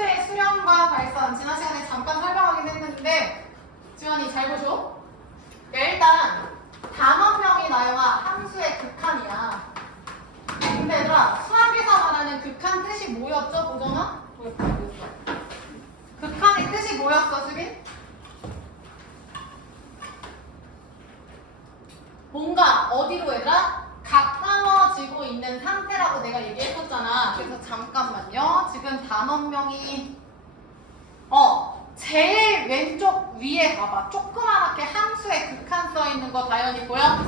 함수의 수렴과 발산 지난 시간에 잠깐 설명하긴 했는데 지원이 잘 보죠? 일단 단원명이 나와 함수의 극한이야. 근데 얘들아 수학에서 말하는 극한 뜻이 뭐였죠? 보정아? 뭐였어? 극한의 뜻이 뭐였어 수빈? 뭔가 어디로 얘들아? 가까워지고 있는 상태라고 내가 얘기했었잖아. 그래서 잠깐만요. 지금 단원명이 제일 왼쪽 위에 봐봐. 조그맣게 함수의 극한 써있는 거 다현이 보여?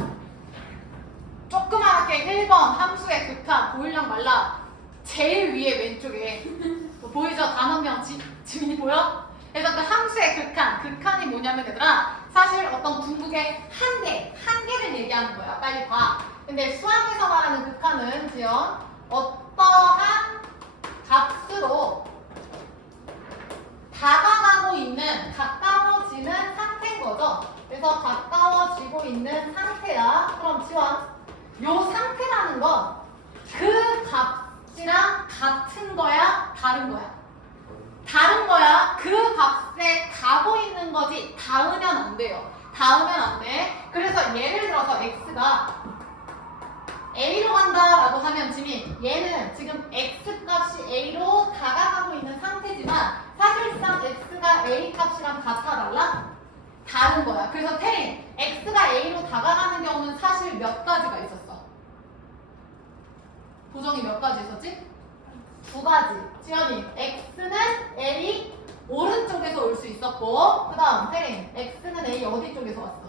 조그맣게 1번 함수의 극한 보이랑 말라. 제일 위에 왼쪽에 보이죠? 단원명 지민이 보여? 그래서 그 함수의 극한이 뭐냐면 얘들아 사실 어떤 궁극의 한계를 얘기하는 거야. 빨리 봐. 근데 수학에서 말하는 극한은 지연 어떠한 값으로 다가가고 있는 가까워지는 상태인 거죠. 그래서 가까워지고 있는 상태야. 그럼 지원 요 상태라는 건 그 값이랑 같은 거야? 다른 거야? 다른 거야. 그 값에 가고 있는 거지 닿으면 안 돼요. 닿으면 안 돼. 그래서 예를 들어서 x가 a로 간다라고 하면 지민 얘는 지금 x 값이 a로 다가가고 있는 상태지만 사실상 x가 a 값이랑 같아 달라? 다른 거야. 그래서 태린 x가 a로 다가가는 경우는 사실 몇 가지가 있었어? 보정이 몇 가지 있었지? 두 가지. 지연이 x는 a 오른쪽에서 올 수 있었고 그 다음 태린 x는 a 어디 쪽에서 왔어?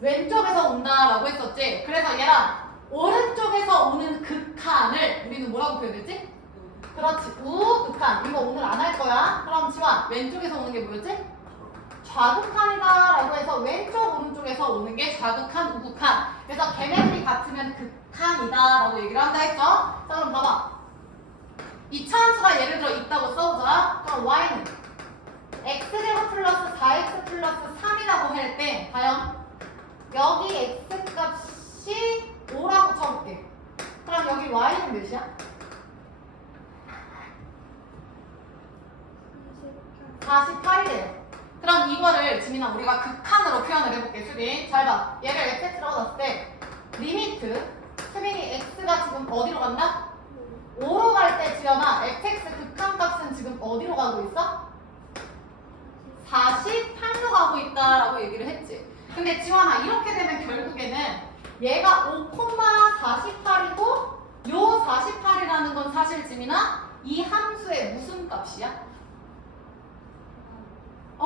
왼쪽에서 온다라고 했었지. 그래서 얘랑 오른쪽에서 오는 극한을 우리는 뭐라고 표현했지? 그렇지. 우극한. 이거 오늘 안 할 거야. 그럼 지원 왼쪽에서 오는 게 뭐였지? 좌극한이다 라고 해서 왼쪽 오른쪽에서 오는 게 좌극한 우극한. 그래서 걔네들이 같으면 극한이다 라고 얘기를 한다 했죠. 자 그럼 봐봐. 이 차함수가 예를 들어 있다고 써보자. 그럼 y는 x제곱 플러스 4x 플러스 3이라고 할 때 과연 여기 x 값이 5라고 쳐볼게. 그럼 여기 y는 몇이야? 48이래요. 그럼 이거를 지민아 우리가 극한으로 표현을 해볼게. 수빈 잘 봐. 얘를 fx라고 놨을 때 리미트 수빈이 x가 지금 어디로 간다? 5로 갈 때 지연아 fx 극한 값은 지금 어디로 가고 있어? 48로 가고 있다라고 얘기를 했지. 근데 지원아 이렇게 되면 결국에는 얘가 5,48이고 요 48이라는 건 사실 지민아 이 함수의 무슨 값이야?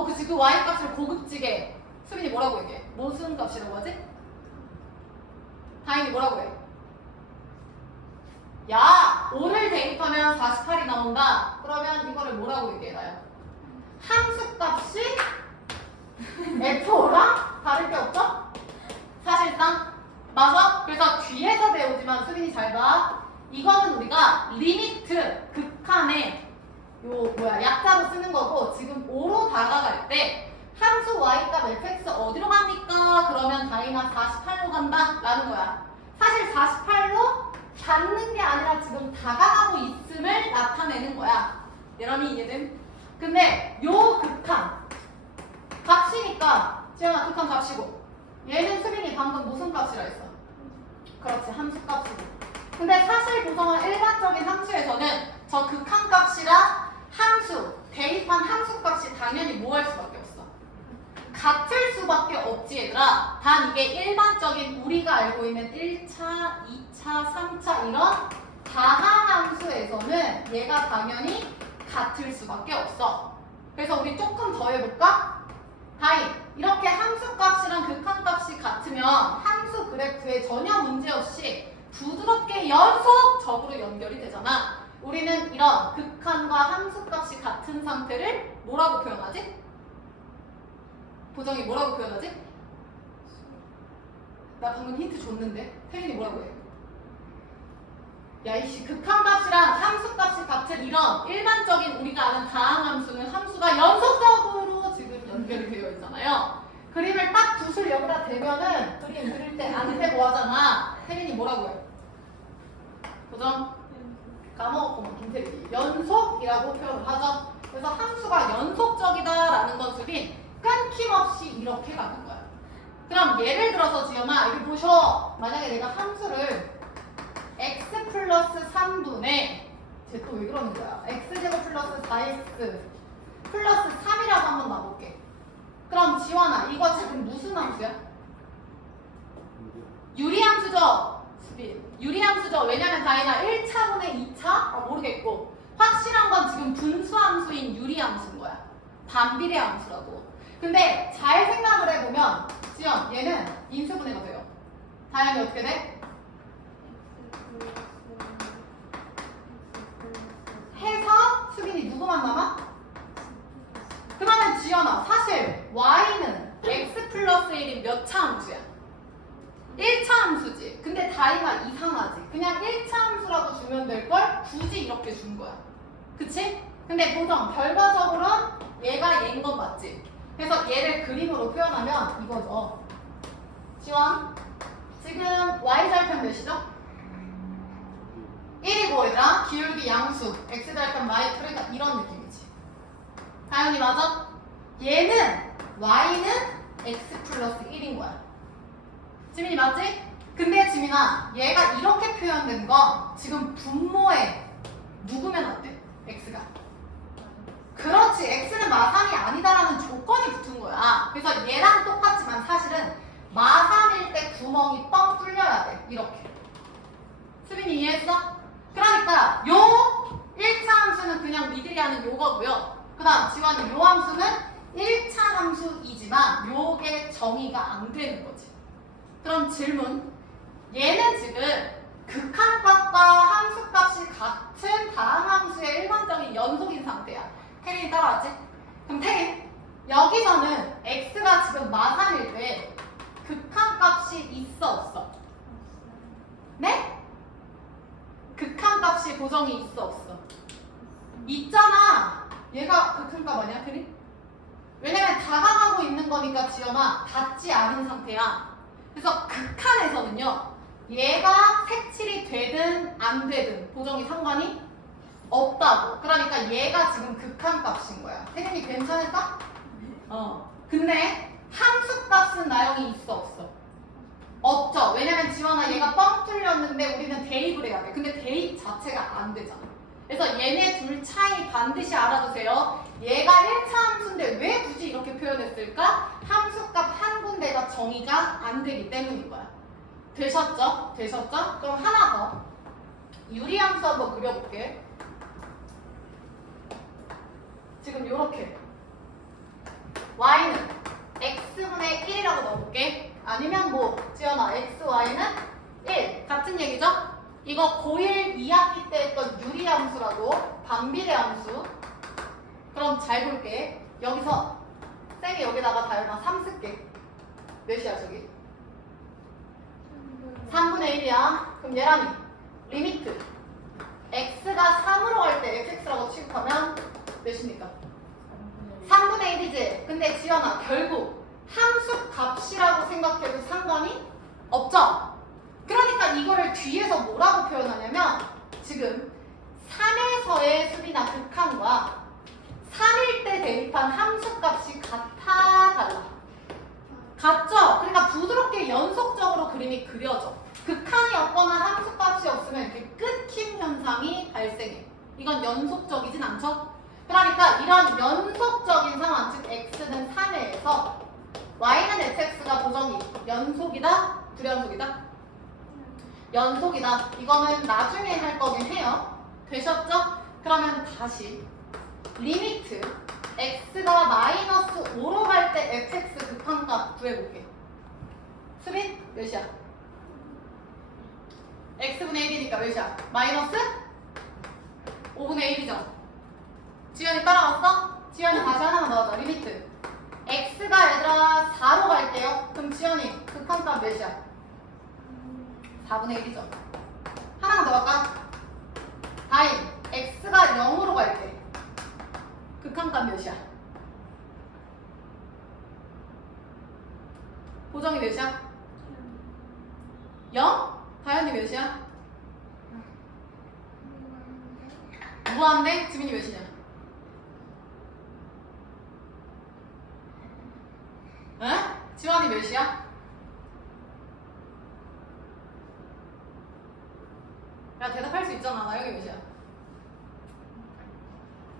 그치 그 y 값을 고급지게 수빈이 뭐라고 얘기해? 무슨 값이라고 하지? 다인이 뭐라고 해? 야 5를 대입하면 48이 나온다. 그러면 이거를 뭐라고 얘기해 나요? 함수 값이 F5랑 다를 게 없죠? 사실상 맞아? 그래서 뒤에서 배우지만 수빈이 잘 봐. 이거는 우리가 리미트 극한에 약자로 쓰는 거고 지금 5로 다가갈 때 함수 y값 fx 어디로 갑니까? 그러면 다이나 48로 간다 라는 거야. 사실 48로 닿는 게 아니라 지금 다가가고 있음을 나타내는 거야. 여러분이 이해됨? 근데 요 극한 값이니까 지영아 극한 값이고 얘는 수빈이 방금 무슨 값이라 했어? 그렇지 함수 값이고. 근데 사실 보정한 일반적인 함수에서는 저 극한 값이랑 함수 대입한 함수 값이 당연히 뭐 할 수밖에 없어? 같을 수밖에 없지 얘들아. 단 이게 일반적인 우리가 알고 있는 1차, 2차, 3차 이런 다항함수에서는 얘가 당연히 같을 수밖에 없어. 그래서 우리 조금 더 해볼까? 다이 이렇게 함수 값이랑 극한 값이 같으면 함수 그래프에 전혀 문제없이 부드럽게 연속적으로 연결이 되잖아. 우리는 이런 극한과 함수 값이 같은 상태를 뭐라고 표현하지? 보정이 뭐라고 표현하지? 나 방금 힌트 줬는데 태린이 뭐라고 해? 야 이씨 극한 값이랑 함수 값이 같은 이런 일반적인 우리가 아는 다항함수는 함수가 연속적으로 지금 연결이 되어 있잖아요. 그림을 딱 붓을 여기다 대면은 그림 그릴 때 안 돼 뭐 하잖아. 태린이 뭐라고 해? 보정? 까먹었구만 김태리. 연속이라고 표현을 하죠. 그래서 함수가 연속적이다라는 건 수빈 끊김없이 이렇게 가는 거야. 그럼 예를 들어서 지연아 여기 보셔. 만약에 내가 함수를 x 플러스 3분의 쟤 또 왜 그러는 거야? x제곱 플러스 4x 플러스 3이라고 한번 놔볼게. 그럼 지원아 이거 지금 무슨 함수야? 유리함수죠? 수빈 유리함수죠? 왜냐면 다이나 1차분의 2차? 모르겠고 확실한 건 지금 분수함수인 유리함수인 거야. 반비례 함수라고. 근데 잘 생각을 해보면 지연 얘는 인수분해가 돼요. 다양이 어떻게 돼? 해서 수빈이 누구만 남아? 그러면 지연아 사실 y는 x 플러스 1이 몇 차 함수야? 1차 함수지. 근데 다이가 이상하지. 그냥 1차 함수라고 주면 될걸 굳이 이렇게 준 거야. 그치? 근데 보정 결과적으로는 얘가 얘인 건 맞지? 그래서 얘를 그림으로 표현하면 이거죠. 지원 지금 y절편 몇이죠? 1이고 얘들아 기울기 양수 x절편 y 그러니까 이런 느낌이지. 다현이 맞아? 얘는 y는 x 플러스 1인 거야. 지민이 맞지? 근데 지민아 얘가 이렇게 표현된 건 지금 분모에 누구면 안 돼? x가. 그렇지. x는 마삼이 아니다라는 조건이 붙은 거야. 그래서 얘랑 똑같지만 사실은 마삼일 때 구멍이 뻥 뚫려야 돼. 이렇게. 수빈이 이해했어? 그러니까 요 1차 함수는 그냥 니들이 하는 요거고요. 그 다음 지원이 요 함수는 1차 함수이지만 요게 정의가 안 되는 거지. 그럼 질문. 얘는 지금 극한값과 함수값이 같은 다항함수의 일반적인 연속인 상태야. 태린이 따라왔지? 그럼 태린 여기서는 x가 지금 마삼일 때 극한값이 있어 없어? 네? 극한값이 고정이 있어 없어? 있잖아. 얘가 극한값 아니야 태린? 왜냐면 다가가고 있는 거니까 지연아 닿지 않은 상태야. 그래서 극한에서는요 얘가 색칠이 되든 안 되든 보정이 상관이 없다고. 그러니까 얘가 지금 극한값인 거야. 태경이 괜찮을까? 근데 함수값은 나영이 있어 없어? 없죠. 왜냐면 지원아 얘가 뻥 뚫렸는데 우리는 대입을 해야 돼. 근데 대입 자체가 안 되잖아. 그래서 얘네 둘 차이 반드시 알아두세요. 얘가 1차 함수인데 왜 굳이 이렇게 표현했을까? 함수값 한 군데가 정의가 안 되기 때문인 거야. 되셨죠? 되셨죠? 그럼 하나 더. 유리함수 한번 그려볼게. 지금 요렇게 y는 x분의 1이라고 넣어볼게. 아니면 뭐 지연아 xy는 1 같은 얘기죠? 이거 고1 2학기 때 했던 유리함수라고 반비례 함수. 그럼 잘 볼게. 여기서 쌤이 여기다가 다연아 3 쓸게. 몇이야 저기? 3분의 1이야. 그럼 얘랑이 리미트 x가 3으로 갈 때 fx라고 취급하면 몇입니까? 3분의 1이지. 근데 지연아 결국 함수 값이라고 생각해도 상관이 없죠? 그러니까 이거를 뒤에서 뭐라고 표현하냐면 지금 3에서의 수비나 극한과 3일 때 대입한 함수 값이 같아 달라? 같죠? 그러니까 부드럽게 연속적으로 그림이 그려져. 극한이 없거나 함수 값이 없으면 이렇게 끊김 현상이 발생해. 이건 연속적이진 않죠? 그러니까 이런 연속적인 상황, 즉 x는 3회에서 y는 fx가 보정이 연속이다? 불연속이다? 연속이다. 이거는 나중에 할 거긴 해요. 되셨죠? 그러면 다시 리미트 x가 마이너스 5로 갈 때 fx 극한값 구해볼게. 수빈 몇이야? x분의 1이니까 몇이야? 마이너스 5분의 1이죠. 지연이 따라왔어? 지연이 다시 하나만 넣어줘. 리미트 x가 얘들아 4로 갈게요. 그럼 지연이 극한값 몇이야? 4분의 1이죠. 하나만 더 할까? 다임 x가 0으로 갈게. 극한값 몇이야? 보정이 몇이야? 0? 다현이 몇이야? 무한대? 지민이 몇이냐? 에? 지환이 몇이야? 야 대답할 수 있잖아. 나 여기 몇이야?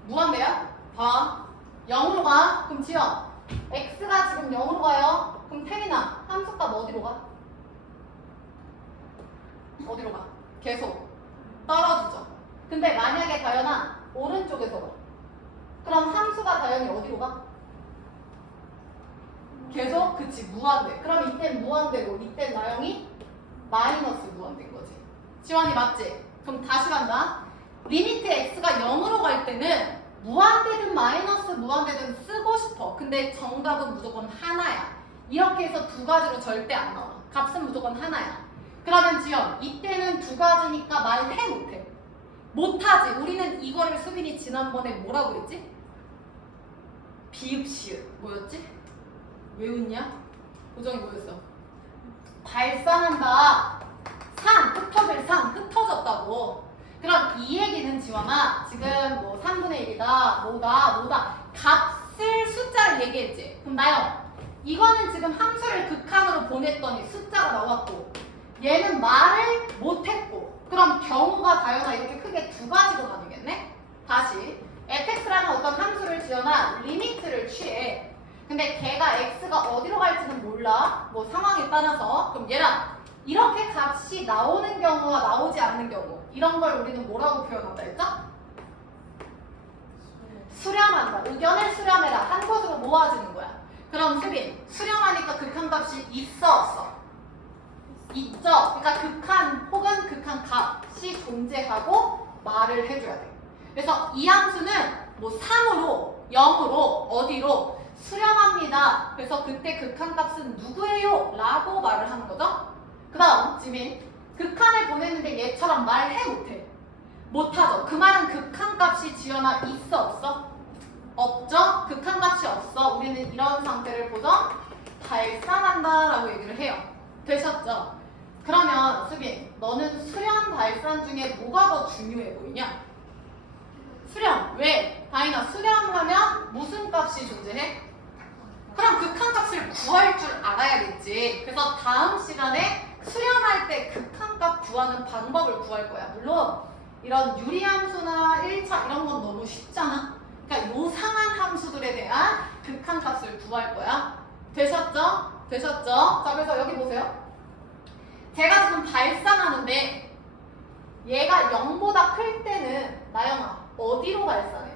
무한대야? 봐. 0으로 가. 그럼 지연 x가 지금 0으로 가요. 그럼 태민아 함수값 어디로 가? 어디로 가? 계속 떨어지죠. 근데 만약에 다현아 오른쪽에서 가. 그럼 함수가 다현이 어디로 가? 계속? 그치 무한대. 그럼 이땐 무한대고 이땐 나영이 마이너스 무한대인 거지. 지환이 맞지? 그럼 다시 간다. 리미트 x가 0으로 갈 때는 무한대든 마이너스 무한대든 쓰고 싶어. 근데 정답은 무조건 하나야. 이렇게 해서 두 가지로 절대 안 나와. 값은 무조건 하나야. 그러면 지연 이때는 두 가지니까 말해 못해? 못하지. 우리는 이거를 수빈이 지난번에 뭐라고 했지? 비읍시읍 뭐였지? 왜 웃냐? 고정이 뭐였어? 발산한다. 산, 흩어질 산, 흩어졌다고. 그럼 이 얘기는 지원아 지금 뭐 3분의 1이다 뭐다 값을 숫자를 얘기했지. 그럼 나요 이거는 지금 함수를 극한으로 보냈더니 숫자가 나왔고 얘는 말을 못했고 그럼 경우가 다연아 이렇게 크게 두 가지로 나뉘겠네. 다시 fx라는 어떤 함수를 지어나 리미트를 취해. 근데 걔가 x가 어디로 갈지는 몰라. 뭐 상황에 따라서. 그럼 얘랑 이렇게 값이 나오는 경우와 나오지 않는 경우 이런 걸 우리는 뭐라고 표현한다 했죠? 수렴한다. 의견을 수렴해라. 한 곳으로 모아지는 거야. 그럼 수빈 수렴하니까 극한값이 있어 없어? 있죠. 그러니까 극한 혹은 극한 값이 존재하고 말을 해줘야 돼. 그래서 이 함수는 뭐 3으로 0으로 어디로 수렴합니다. 그래서 그때 극한값은 누구예요? 라고 말을 하는 거죠. 그 다음 지민 극한을 보냈는데 얘처럼 말해 못해? 못하죠. 그 말은 극한값이 지연아 있어 없어? 없죠. 극한값이 없어. 우리는 이런 상태를 보죠. 발산한다 라고 얘기를 해요. 되셨죠? 그러면 수빈 너는 수렴 발산 중에 뭐가 더 중요해 보이냐? 수렴. 왜? 다인아 수렴하면 무슨 값이 존재해? 그럼 극한값을 구할 줄 알아야겠지. 그래서 다음 시간에 수렴할 때 극한값 구하는 방법을 구할 거야. 물론 이런 유리함수나 1차 이런 건 너무 쉽잖아. 그러니까 요상한 함수들에 대한 극한값을 구할 거야. 되셨죠? 되셨죠? 자 그래서 여기 보세요. 제가 지금 발산하는데 얘가 0보다 클 때는 나영아 어디로 발산해?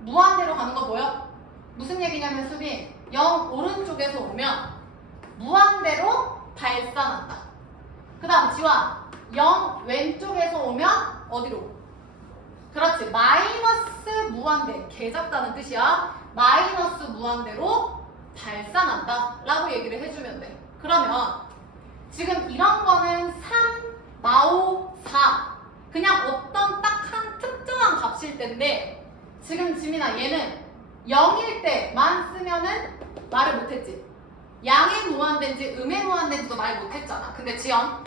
무한대로 가는 거 보여? 무슨 얘기냐면 수빈 0 오른쪽에서 오면 무한대로 발산한다. 그 다음 지환 0 왼쪽에서 오면 어디로? 그렇지 마이너스 무한대 개잡다는 뜻이야. 마이너스 무한대로 발산한다 라고 얘기를 해주면 돼. 그러면 지금 이런 거는 3, 4, 4 그냥 어떤 딱 한 특정한 값일 텐데 지금 지민아 얘는 0일 때만 쓰면은 말을 못했지. 양의 무한대인지 음의 무한대인지도 말 못했잖아. 근데 지연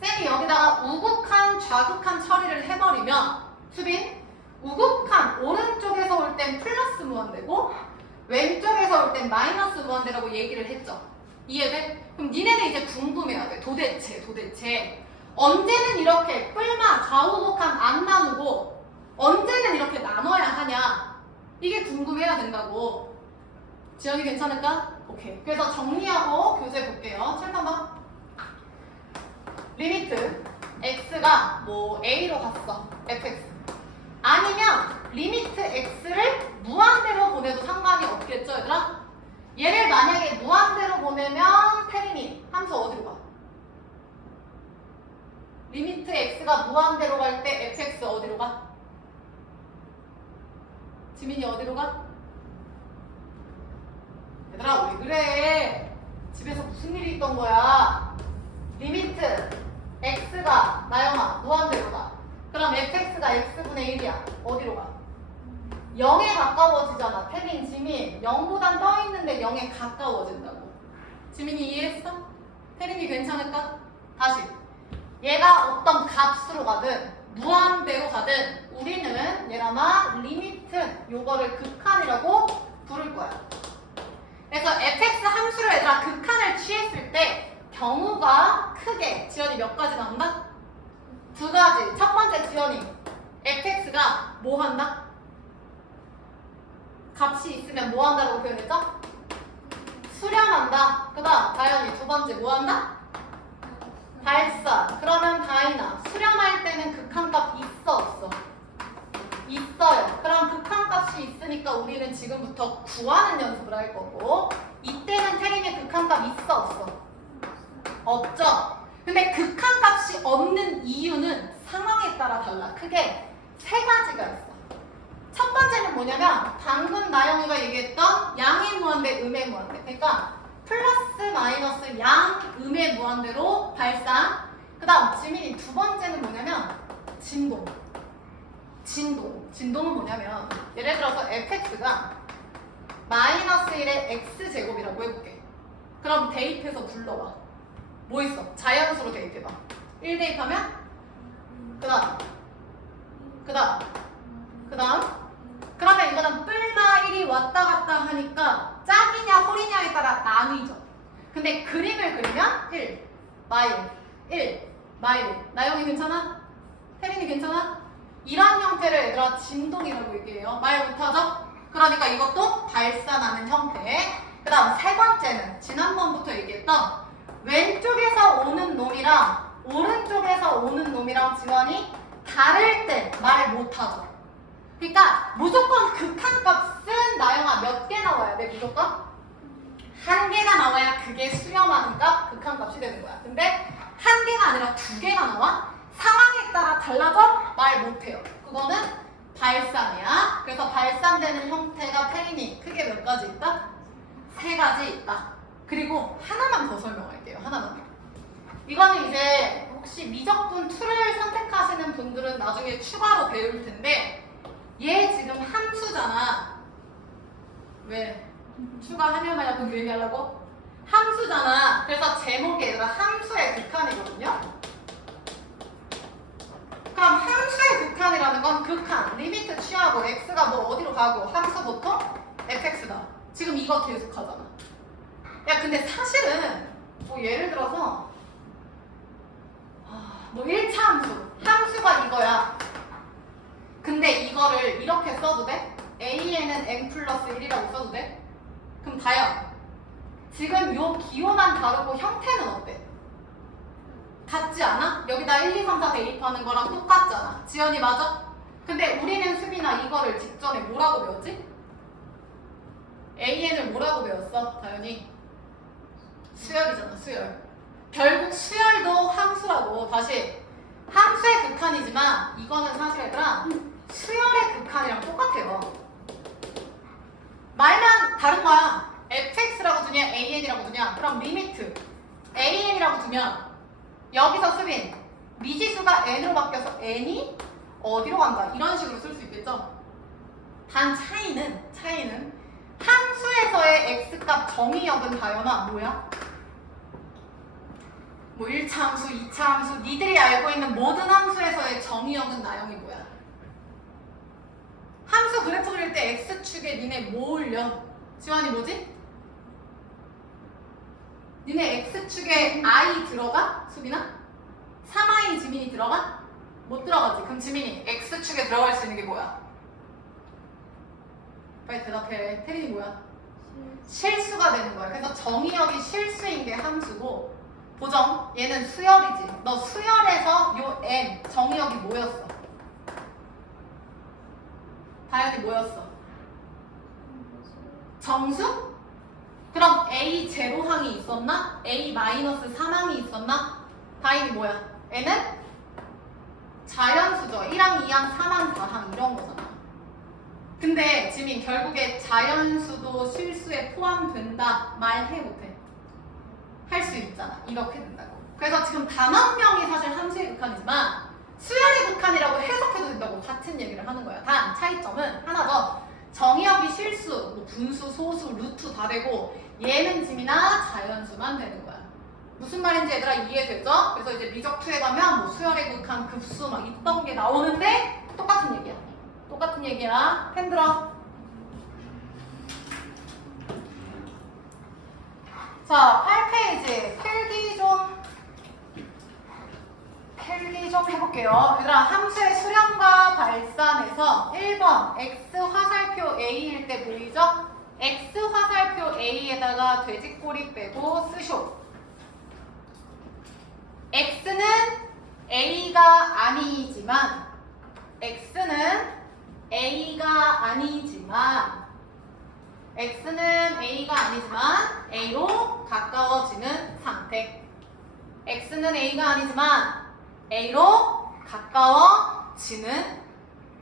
쌤이 여기다가 우극한 좌극한 처리를 해버리면 수빈 우극한 오른쪽에서 올 땐 플러스 무한대고 왼쪽에서 올 땐 마이너스 무한대라고 얘기를 했죠. 이해돼? 그럼 니네는 이제 궁금해야 돼. 도대체 언제는 이렇게 뿔마 좌우극한 안 나누고 언제는 이렇게 나눠야 하냐 이게 궁금해야 된다고. 지연이 괜찮을까? 오케이. 그래서 정리하고 교재 볼게요. 칠판 봐. 리미트 x가 뭐 a로 갔어. fx. 아니면 리미트 x를 무한대로 보내도 상관이 없겠죠, 얘들아? 얘를 만약에 무한대로 보내면 태린이 함수 어디로 가? 리미트 x가 무한대로 갈 때 fx 어디로 가? 지민이 어디로 가? 얘들아 왜 그래? 집에서 무슨 일이 있던 거야? 리미트 x가 나영아 무한대로 가. 그럼 fx가 x분의 1이야. 어디로 가? 0에 가까워지잖아. 태빈, 지민 0보단 떠 있는데 0에 가까워진다고. 지민이 이해했어? 태린이 괜찮을까? 다시 얘가 어떤 값으로 가든 무한대로 가든 우리는 얘라마 리미트 요거를 극한이라고 부를 거야. 그래서 fx 함수를 얘들아 극한을 취했을 때 경우가 크게 지연이 몇 가지 나온다? 두 가지. 첫 번째 지연이 fx가 뭐 한다? 값이 있으면 뭐 한다고 표현했죠? 수렴한다. 그 다음 다현이 두 번째 뭐 한다? 발산. 그러면 다이나 수렴할 때는 극한값 있어 없어? 있어요. 그럼 극한값이 있으니까 우리는 지금부터 구하는 연습을 할 거고 이때는 태림의 극한값 있어 없어? 없죠? 근데 극한값이 없는 이유는 상황에 따라 달라. 크게 세 가지가 있어. 첫 번째는 뭐냐면 방금 나영이가 얘기했던 양의 무한대, 음의 무한대. 그러니까 플러스 마이너스 양, 음의 무한대로 발산. 그 다음 지민이 두 번째는 뭐냐면 진동. 진동은 뭐냐면 예를 들어서 fx가 마이너스 1의 x제곱이라고 해볼게. 그럼 대입해서 불러와. 뭐 있어? 자연수로 대입해봐. 1 대입하면 그 다음 그러면 이거는 뿔마 1이 왔다 갔다 하니까 짝이냐 홀이냐에 따라 나뉘죠. 근데 그림을 그리면 1 마일 나영이 괜찮아? 혜린이 괜찮아? 이런 형태를 얘들아 진동이라고 얘기해요. 말 못하죠? 그러니까 이것도 발산하는 형태. 그 다음 세 번째는 지난번부터 얘기했던 왼쪽에서 오는 놈이랑 오른쪽에서 오는 놈이랑 지원이 다를 때 말 못하죠. 그러니까 무조건 극한값은 나영아 몇 개 나와야 돼? 무조건? 한 개가 나와야 그게 수렴하는 값 극한값이 되는 거야. 근데 한 개가 아니라 두 개가 나와? 상황에 따라 달라져? 말 못해요. 그거는 발산이야. 그래서 발산되는 형태가 태린이 크게 몇 가지 있다? 세 가지 있다. 그리고 하나만 더 설명할게요. 하나만. 이거는 이제 혹시 미적분 2를 선택하시는 분들은 나중에 추가로 배울 텐데 얘 지금 함수잖아. 왜? 추가하냐마냐고 그 얘기하려고? 함수잖아. 그래서 제목이 얘들아 함수의 극한이거든요. 그럼 함수의 극한이라는 건 극한, 리미트 취하고 x가 뭐 어디로 가고 함수 보통 fx다. 지금 이거 계속 하잖아. 야 근데 사실은 뭐 예를 들어서 뭐 1차 함수가 이거야. 근데 이거를 이렇게 써도 돼? a에는 n 플러스 1이라고 써도 돼? 그럼 다요. 지금 요 기호만 다르고 형태는 어때? 같지 않아? 여기다 1, 2, 3, 4 대입하는 거랑 똑같잖아. 지연이 맞아? 근데 우리는 수빈아 이거를 직전에 뭐라고 배웠지? AN을 뭐라고 배웠어? 다현이? 수열이잖아, 수열. 결국 수열도 함수라고. 다시 함수의 극한이지만 이거는 사실 얘들아 수열의 극한이랑 똑같아요. 말만 다른 거야. fx라고 두냐 an이라고 두냐. 그럼 리미트 an이라고 두면 여기서 수빈 미지수가 n으로 바뀌어서 n이 어디로 간다 이런 식으로 쓸 수 있겠죠. 단 차이는 함수에서의 x값 정의역은 다연아 뭐야? 뭐 1차 함수, 2차 함수 니들이 알고 있는 모든 함수에서의 정의역은 나영이 뭐야? 함수 그래프 그릴 때 x축에 니네 뭐 올려? 지환이 뭐지? 니네 x축에 i 들어가? 수빈아? 3i 지민이 들어가? 못 들어가지. 그럼 지민이 x축에 들어갈 수 있는 게 뭐야? 빨리 대답해. 태린이 뭐야? 실수가 되는 거야. 그래서 정의역이 실수인 게 함수고 보정 얘는 수열이지. 너 수열에서 요 n 정의역이 뭐였어? 다현이 뭐였어? 정수? 그럼 a 제로항이 있었나? a 마이너스 3항이 있었나? 다현이 뭐야? n은 자연수죠. 1항, 2항, 3항, 4항 이런 거잖아. 근데 지민 결국에 자연수도 실수에 포함된다 말해 못해? 할 수 있잖아. 이렇게 된다고. 그래서 지금 단 한 명이 사실 함수의 극한이지만 수열의 극한이라고 해석해도 된다고 같은 얘기를 하는 거야. 단 차이점은 하나 더. 정의역이 실수, 뭐 분수, 소수, 루트 다 되고 얘는 지민아 자연수만 되는 거야. 무슨 말인지 얘들아 이해되죠? 그래서 이제 미적2에 가면 뭐 수열에 극한 급수 막 있던 게 나오는데 똑같은 얘기야. 똑같은 얘기야. 펜 들어. 자, 8페이지 필기 좀 해볼게요. 얘들아, 함수의 수렴과 발산에서 1번 x 화살표 A일 때 보이죠? x 화살표 A에다가 돼지꼬리 빼고 쓰쇼. x는 A가 아니지만 A로 가까워지는 상태. x는 A가 아니지만 A로 가까워지는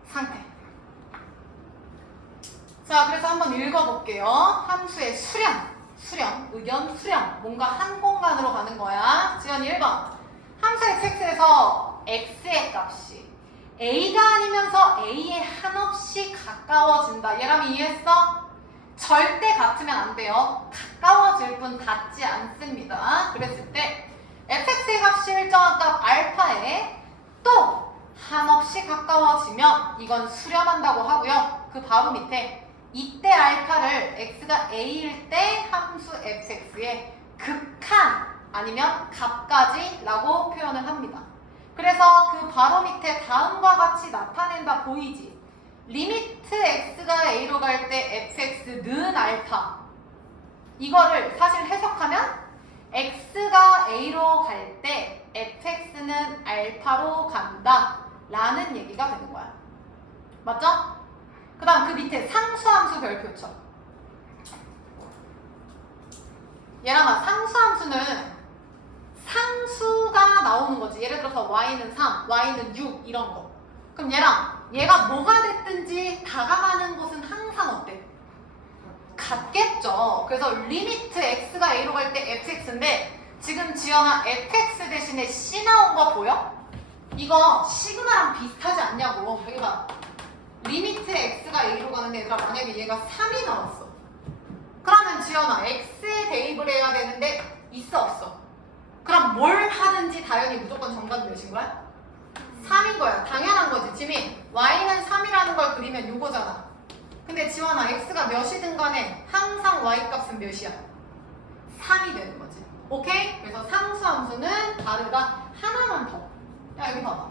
상태. 자, 그래서 한번 읽어볼게요. 함수의 의견 수렴. 뭔가 한 공간으로 가는 거야. 지연이 1번. 함수 fx에서 x의 값이 a가 아니면서 a에 한없이 가까워진다. 얘라면 이해했어? 절대 같으면 안 돼요. 가까워질 뿐 닿지 않습니다. 그랬을 때 fx의 값이 일정한 값 알파에 또 한없이 가까워지면 이건 수렴한다고 하고요. 그 바로 밑에 이때 알파를 x가 a일 때 함수 fx의 극한 아니면 값까지 라고 표현을 합니다. 그래서 그 바로 밑에 다음과 같이 나타낸다 보이지? 리미트 x가 a로 갈 때 fx는 알파. 이거를 사실 해석하면 x가 a로 갈 때 fx는 알파로 간다 라는 얘기가 되는 거야. 맞죠? 그 다음 그 밑에 상수함수 별표쳐. 얘랑아, 상수함수는 상수가 나오는 거지. 예를 들어서 y는 3, y는 6 이런 거. 그럼 얘가 뭐가 됐든지 다가가는 곳은 항상 어때? 같겠죠. 그래서 리미트 x가 a로 갈 때 fx인데 지금 지연아 fx 대신에 c 나온 거 보여? 이거 시그마랑 비슷하지 않냐고. 여기 봐. 리미트 x가 a로 가는데 얘들아 만약에 얘가 3이 나왔어. 그러면 지연아 x에 대입을 해야 되는데 있어 없어? 그럼 뭘 하든지 당연히 무조건 정답 몇인 거야? 3인 거야. 당연한 거지. 지민 y는 3이라는 걸 그리면 요거잖아. 근데 지원아 x가 몇이든 간에 항상 y 값은 몇이야? 3이 되는 거지. 오케이? 그래서 상수함수는 다르다. 하나만 더. 야 여기 봐봐.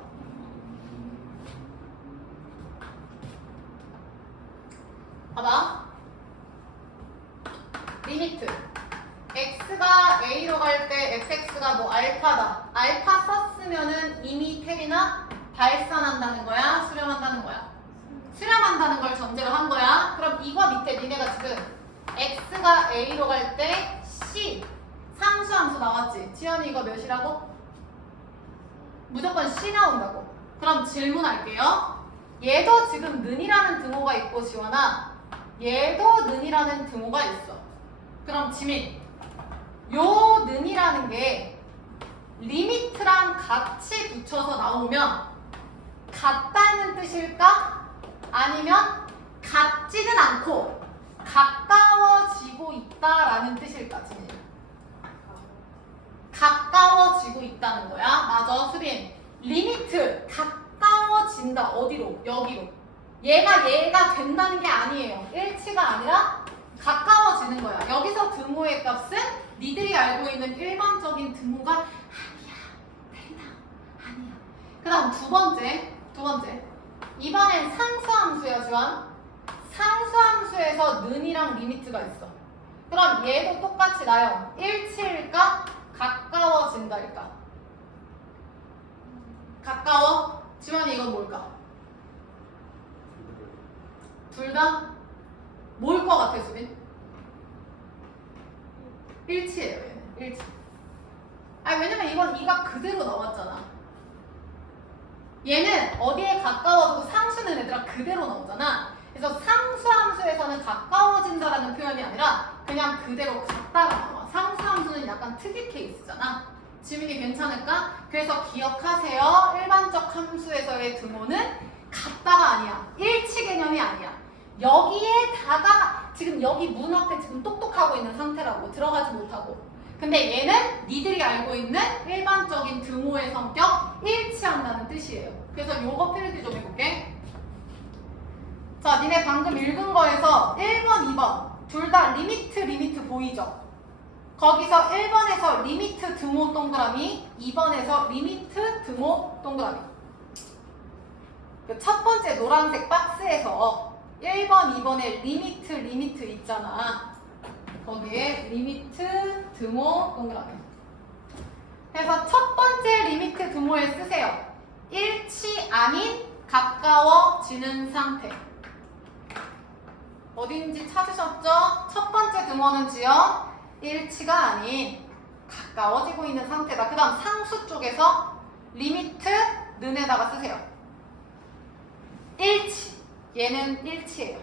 봐봐. 리미트 x가 a로 갈 때 fx가 뭐 알파다. 알파 썼으면은 이미 텔이나 발산한다는 거야? 수렴한다는 거야? 수렴한다는 걸 전제로 한 거야. 그럼 이거 밑에 니네가 지금 x가 a로 갈 때 c 상수함수 나왔지? 지연이 이거 몇이라고? 무조건 c 나온다고. 그럼 질문할게요. 얘도 지금 는이라는 등호가 있고 지원아 얘도 는이라는 등호가 있어. 그럼 지민 요 는이라는 게 리미트랑 같이 붙여서 나오면 같다는 뜻일까? 아니면 같지는 않고 가까워지고 있다라는 뜻일까? 지민 가까워지고 있다는 거야. 맞아 수빈. 리미트 가까워진다. 어디로? 여기로. 얘가 된다는 게 아니에요. 일치가 아니라 가까워지는 거야. 여기서 등호의 값은 니들이 알고 있는 일반적인 등호가 아니야. 틀리다. 아니야. 그 다음 두 번째. 이번엔 상수함수야 주한. 상수함수에서 는이랑 리미트가 있어. 그럼 얘도 똑같이 나요. 일치일까? 가까워진다일까? 가까워? 지원이 이건 뭘까? 둘 다? 뭘 것 같아 수빈? 일치예요 얘는. 일치. 아니 왜냐면 이건 이가 그대로 나왔잖아. 얘는 어디에 가까워도 상수는 얘들아 그대로 나오잖아. 그래서 상수함수에서는 가까워진다라는 표현이 아니라 그냥 그대로 같다가 나와. 상수함수는 약간 특이 케이스잖아. 지민이 괜찮을까? 그래서 기억하세요. 일반적 함수에서의 등호는 같다가 아니야. 일치 개념이 아니야. 여기에 다가 지금 여기 문 앞에 지금 똑똑하고 있는 상태라고. 들어가지 못하고. 근데 얘는 니들이 알고 있는 일반적인 등호의 성격 일치한다는 뜻이에요. 그래서 요거 필기 좀 해볼게. 자, 니네 방금 읽은 거에서 1번, 2번 둘 다 리미트 보이죠? 거기서 1번에서 리미트 등호 동그라미, 2번에서 리미트 등호 동그라미. 그 첫 번째 노란색 박스에서 1번, 2번에 리미트 있잖아. 거기에 리미트 등호 동그라미. 그래서 첫 번째 리미트 등호에 쓰세요. 일치 아닌 가까워지는 상태. 어딘지 찾으셨죠? 첫 번째 등호는 지연 일치가 아닌 가까워지고 있는 상태다. 그 다음 상수 쪽에서 리미트 는에다가 쓰세요. 일치. 얘는 일치예요.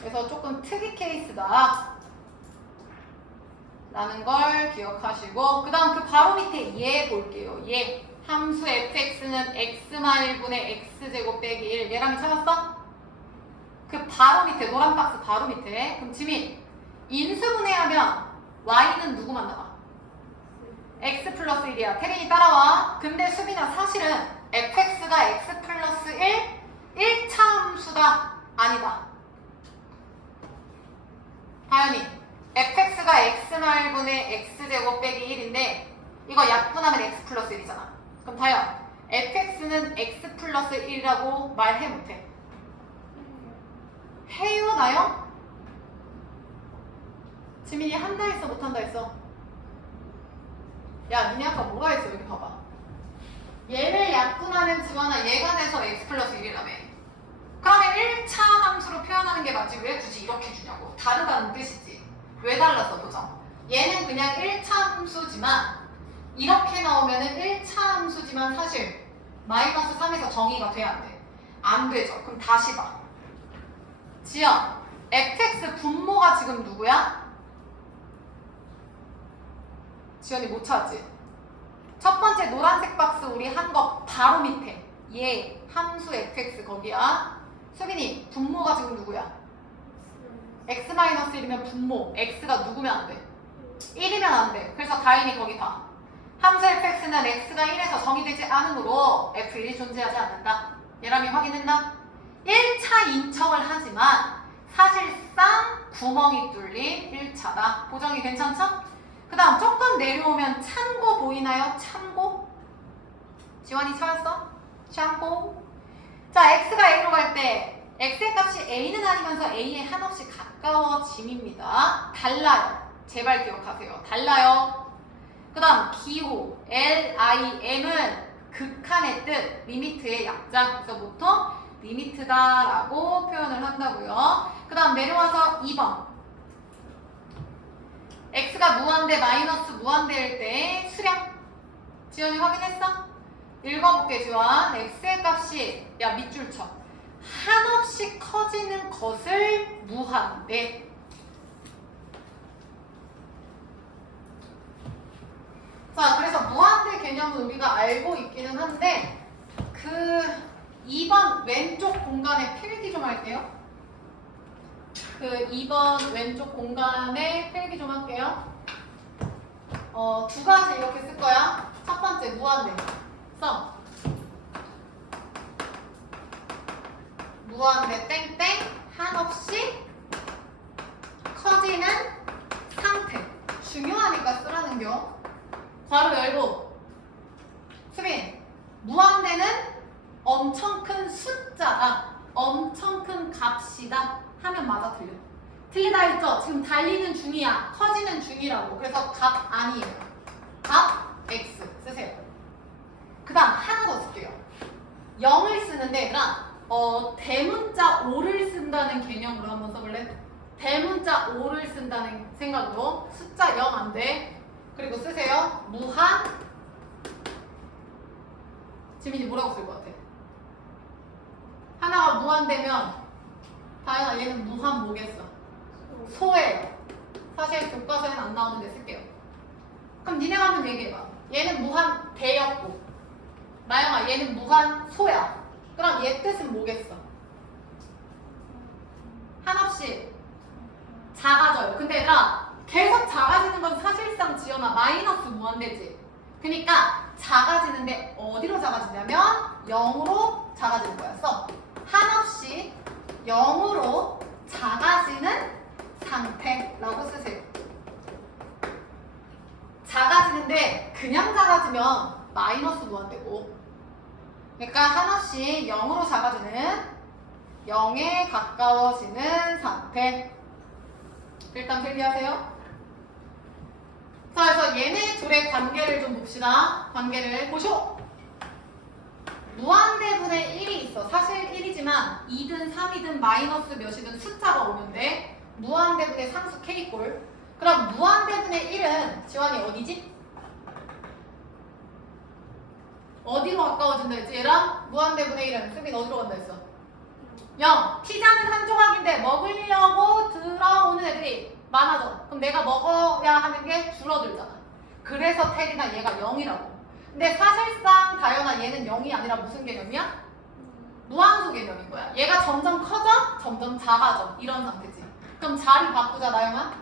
그래서 조금 특이 케이스다 라는 걸 기억하시고, 그 다음 그 바로 밑에 얘 볼게요. 얘 함수 fx는 x-1분의 x제곱 빼기 1. 얘랑 찾았어? 그 바로 밑에 노란 박스 바로 밑에. 그럼 지민 인수분해하면 y는 누구만 나와? x 플러스 1이야. 태린이 따라와. 근데 수빈아 사실은 fx가 x 플러스 1 1차 함수가 아니다. 다현이 fx가 x-분의 x제곱 빼기 1인데 이거 약분하면 x 플러스 1이잖아. 그럼 다현 fx는 x 플러스 1이라고 말해 못해? 해요 나요? 지민이 한다 했어 못한다 했어? 야 니네 아까 뭐라 했어? 여기 봐봐. 얘를 약분하면 지원아 얘가 돼서 x 플러스 1이라며. 그러면 1차 함수로 표현하는 게 맞지 왜 굳이 이렇게 주냐고. 다르다는 뜻이지. 왜 달랐어 보자. 얘는 그냥 1차 함수지만 이렇게 나오면은 1차 함수지만 사실 마이너스 3에서 정의가 돼야 안 돼. 안 되죠. 그럼 다시 봐. 지연 fx 분모가 지금 누구야? 지연이 못 찾았지? 첫 번째 노란색 박스 우리 한 거 바로 밑에 얘 함수 fx 거기야. 수빈이 분모가 지금 누구야? x-1이면 분모 x가 누구면 안 돼? 1이면 안 돼. 그래서 다인이 거기 봐. 함수 fx는 x가 1에서 정의되지 않으므로 f1이 존재하지 않는다. 예람이 확인했나? 1차 인척을 하지만 사실상 구멍이 뚫린 1차다. 보정이 괜찮죠? 그 다음 조금 내려오면 참고 보이나요? 참고? 지원이 찾았어? 참고? 자, x가 a로 갈 때 x의 값이 a는 아니면서 a에 한없이 가까워짐입니다. 달라요. 제발 기억하세요. 달라요. 그 다음 기호 LIM은 극한의 뜻, 리미트의 약자. 그래서 보통 리미트다라고 표현을 한다고요. 그 다음 내려와서 2번. x가 무한대 마이너스 무한대일 때 수량. 지연이 확인했어? 읽어볼게 지원. x의 값이 야 밑줄 쳐. 한없이 커지는 것을 무한대. 자, 그래서 무한대 개념은 우리가 알고 있기는 한데 그 2번 왼쪽 공간에 필기 좀 할게요. 그 2번 왼쪽 공간에 필기 좀 할게요. 두 가지 이렇게 쓸 거야. 첫 번째 무한대. 써. 무한대 땡땡 한없이 커지는 상태. 중요하니까 쓰라는 겨. 괄호 열고. 수빈, 무한대는 엄청 큰 숫자다. 엄청 큰 값이다. 하면 맞아 틀려? 틀리다 했죠? 지금 달리는 중이야. 커지는 중이라고. 그래서 값 아니에요. 값 x 쓰세요. 그 다음 하나 더 쓸게요. 0을 쓰는데 얘들아 대문자 5를 쓴다는 개념으로 한번 써볼래? 대문자 5를 쓴다는 생각으로 숫자 0 안 돼. 그리고 쓰세요. 무한. 지민이 뭐라고 쓸 것 같아? 하나가 무한되면 다현아 얘는 무한 뭐겠어? 소예요. 사실 교과서에는 안 나오는데 쓸게요. 그럼 니네가 한번 얘기해봐. 얘는 무한 대였고 나영아 얘는 무한 소야. 그럼 얘 뜻은 뭐겠어? 한없이 작아져요. 근데 얘들아 계속 작아지는 건 사실상 지연아 마이너스 무한대지. 그러니까 작아지는데 어디로 작아지냐면 0으로 작아지는 거였어. 한없이 0으로 작아지는 상태라고 쓰세요. 작아지는데 그냥 작아지면 마이너스 무한대고, 그러니까 한없이 0으로 작아지는 0에 가까워지는 상태. 일단 필기하세요. 자, 그래서 얘네 둘의 관계를 좀 봅시다. 관계를 보쇼. 무한대분의 1이 있어. 사실 1이지만 2든 3이든 마이너스 몇이든 숫자가 오면 돼. 무한대분의 상수 K꼴. 그럼 무한대분의 1은 지환이 어디지? 어디로 가까워진다 했지? 얘랑 무한대분의 1은 수빈 어디로 간다 했어? 0. 피자는 한 조각인데 먹으려고 들어오는 애들이 많아져. 그럼 내가 먹어야 하는 게 줄어들잖아. 그래서 테리나 얘가 0이라고. 근데 사실상 다현아 얘는 0이 아니라 무슨 개념이야? 무한소 개념인 거야. 얘가 점점 커져, 점점 작아져. 이런 상태지. 그럼 자리 바꾸자, 다현아.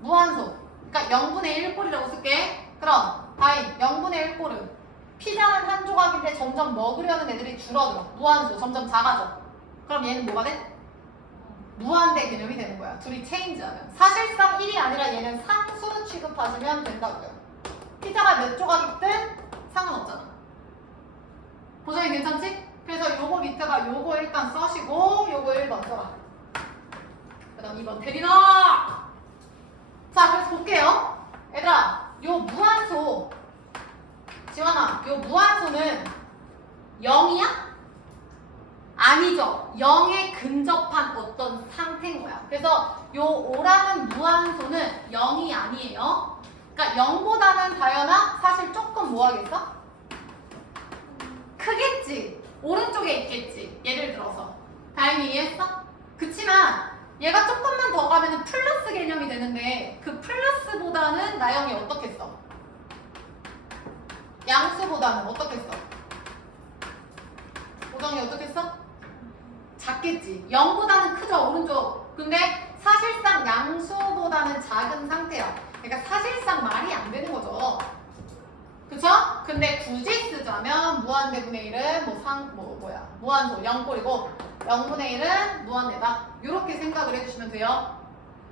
무한소. 그러니까 0분의 1꼴이라고 쓸게. 그럼 다인 0분의 1꼴은 피자는 한 조각인데 점점 먹으려는 애들이 줄어들어. 무한소, 점점 작아져. 그럼 얘는 뭐가 돼? 무한대 개념이 되는 거야. 둘이 체인지하면. 사실상 1이 아니라 얘는 상수 취급하시면 된다고요. 피자가 몇 조각이든 상관없잖아. 보정이 괜찮지? 그래서 요거 밑에가 요거 일단 써시고 요거 1번 써라. 그 다음 2번 대리나! 자, 그래서 볼게요. 얘들아, 요 무한소 지환아, 요 무한소는 0이야? 아니죠. 0에 근접한 어떤 상태인 거야. 그래서 요 5라는 무한소는 0이 아니에요. 그러니까 0보다는 다현아 사실 조금 뭐 하겠어? 크겠지. 오른쪽에 있겠지. 예를 들어서. 다행히 이해했어? 그치만 얘가 조금만 더 가면은 플러스 개념이 되는데 그 플러스보다는 나영이 어떻게 써? 양수보다는 어떻게 써? 보정이 어떻게 써? 작겠지. 0보다는 크죠, 오른쪽. 근데 사실상 양수보다는 작은 상태야. 그러니까 사실상 말이 안 되는 거죠. 그쵸? 근데 굳이 쓰자면 무한대분의 1은 무한소 0꼴이고 0분의 1은 무한대다. 이렇게 생각을 해주시면 돼요.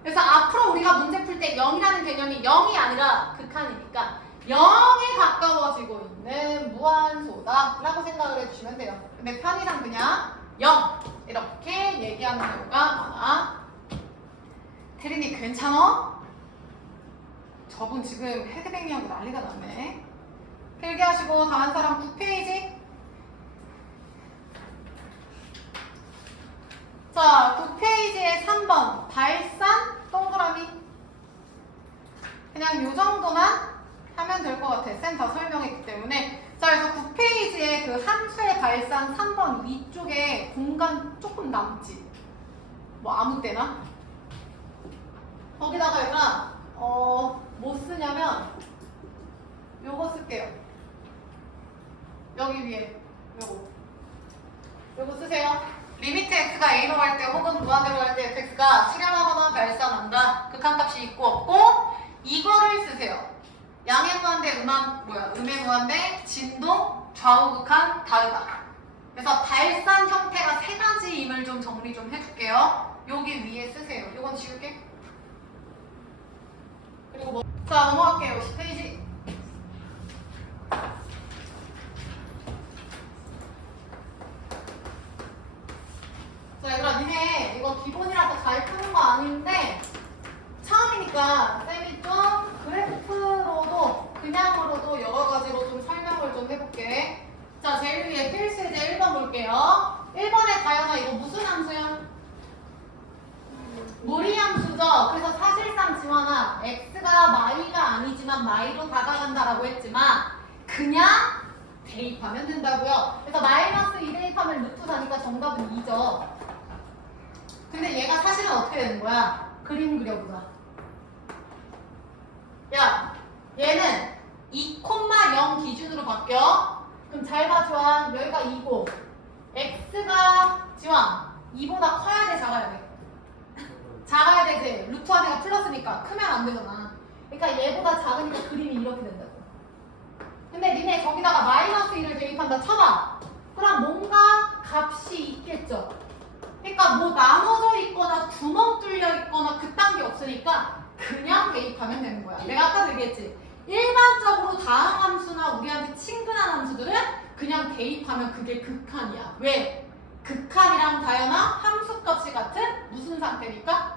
그래서 앞으로 우리가 문제 풀 때 0이라는 개념이 0이 아니라 극한이니까 0에 가까워지고 있는 무한소다 라고 생각을 해주시면 돼요. 근데 편의상 그냥 0 이렇게 얘기하는 경우가 많아. 태린이 괜찮아? 저분 지금 헤드뱅이하고 난리가 났네. 필기하시고 다음 사람 9페이지. 자, 9페이지에 3번 발산 동그라미. 그냥 요 정도만 하면 될 것 같아. 쌤 다 설명했기 때문에. 자, 그래서 9페이지에 그 함수의 발산 3번 위쪽에 공간 조금 남지? 뭐 아무 때나? 거기다가 얘가 뭐 쓰냐면 요거 쓸게요. 여기 위에 요거 쓰세요. 리미트 x가 a로 갈 때 혹은 무한대로 갈 때 fx가 실현하거나 발산한다. 극한값이 있고 없고 이거를 쓰세요. 양의 무한대, 음의 무한대, 진동, 좌우 극한 다르다. 그래서 발산 형태가 세 가지임을 좀 정리 좀 해줄게요. 여기 위에 쓰세요. 이건 지울게. 그리고 자, 넘어갈게요. 10페이지. 자, 얘들아, 니네 이거 기본이라서 잘 푸는 거 아닌데 처음이니까 쌤이 좀 그래프로도 그냥으로도 여러 가지로 좀 설명을 좀 해볼게. 자, 제일 위에 필수제 1번 볼게요. 1번에 다현아 이거 무슨 함수야? 무리함수죠. 그래서 사실상 지원아 x가 마이가 아니지만 마이로 다가간다라고 했지만 그냥 대입하면 된다고요. 그래서 마이너스 2 대입하면 루트 4니까 정답은 2죠. 근데 얘가 사실은 어떻게 되는 거야? 그림 그려보자. 야, 얘는 2,0 기준으로 바뀌어. 그럼 잘 봐, 지원. 여기가 2고 x가 지원 2보다 커야 돼, 작아야 돼? 작아야 되지. 루트 안에가 플러스니까 크면 안 되잖아. 그러니까 얘보다 작으니까 그림이 이렇게 된다고. 근데 니네 저기다가 마이너스 1을 대입한다 쳐봐. 그럼 뭔가 값이 있겠죠. 그러니까 뭐 나눠져 있거나 구멍 뚫려 있거나 그딴 게 없으니까 그냥 대입하면 되는 거야. 내가 아까 얘기했지. 일반적으로 다항함수나 우리한테 친근한 함수들은 그냥 대입하면 그게 극한이야. 왜? 극한이랑 다연한 함수값이 같은 무슨 상태니까?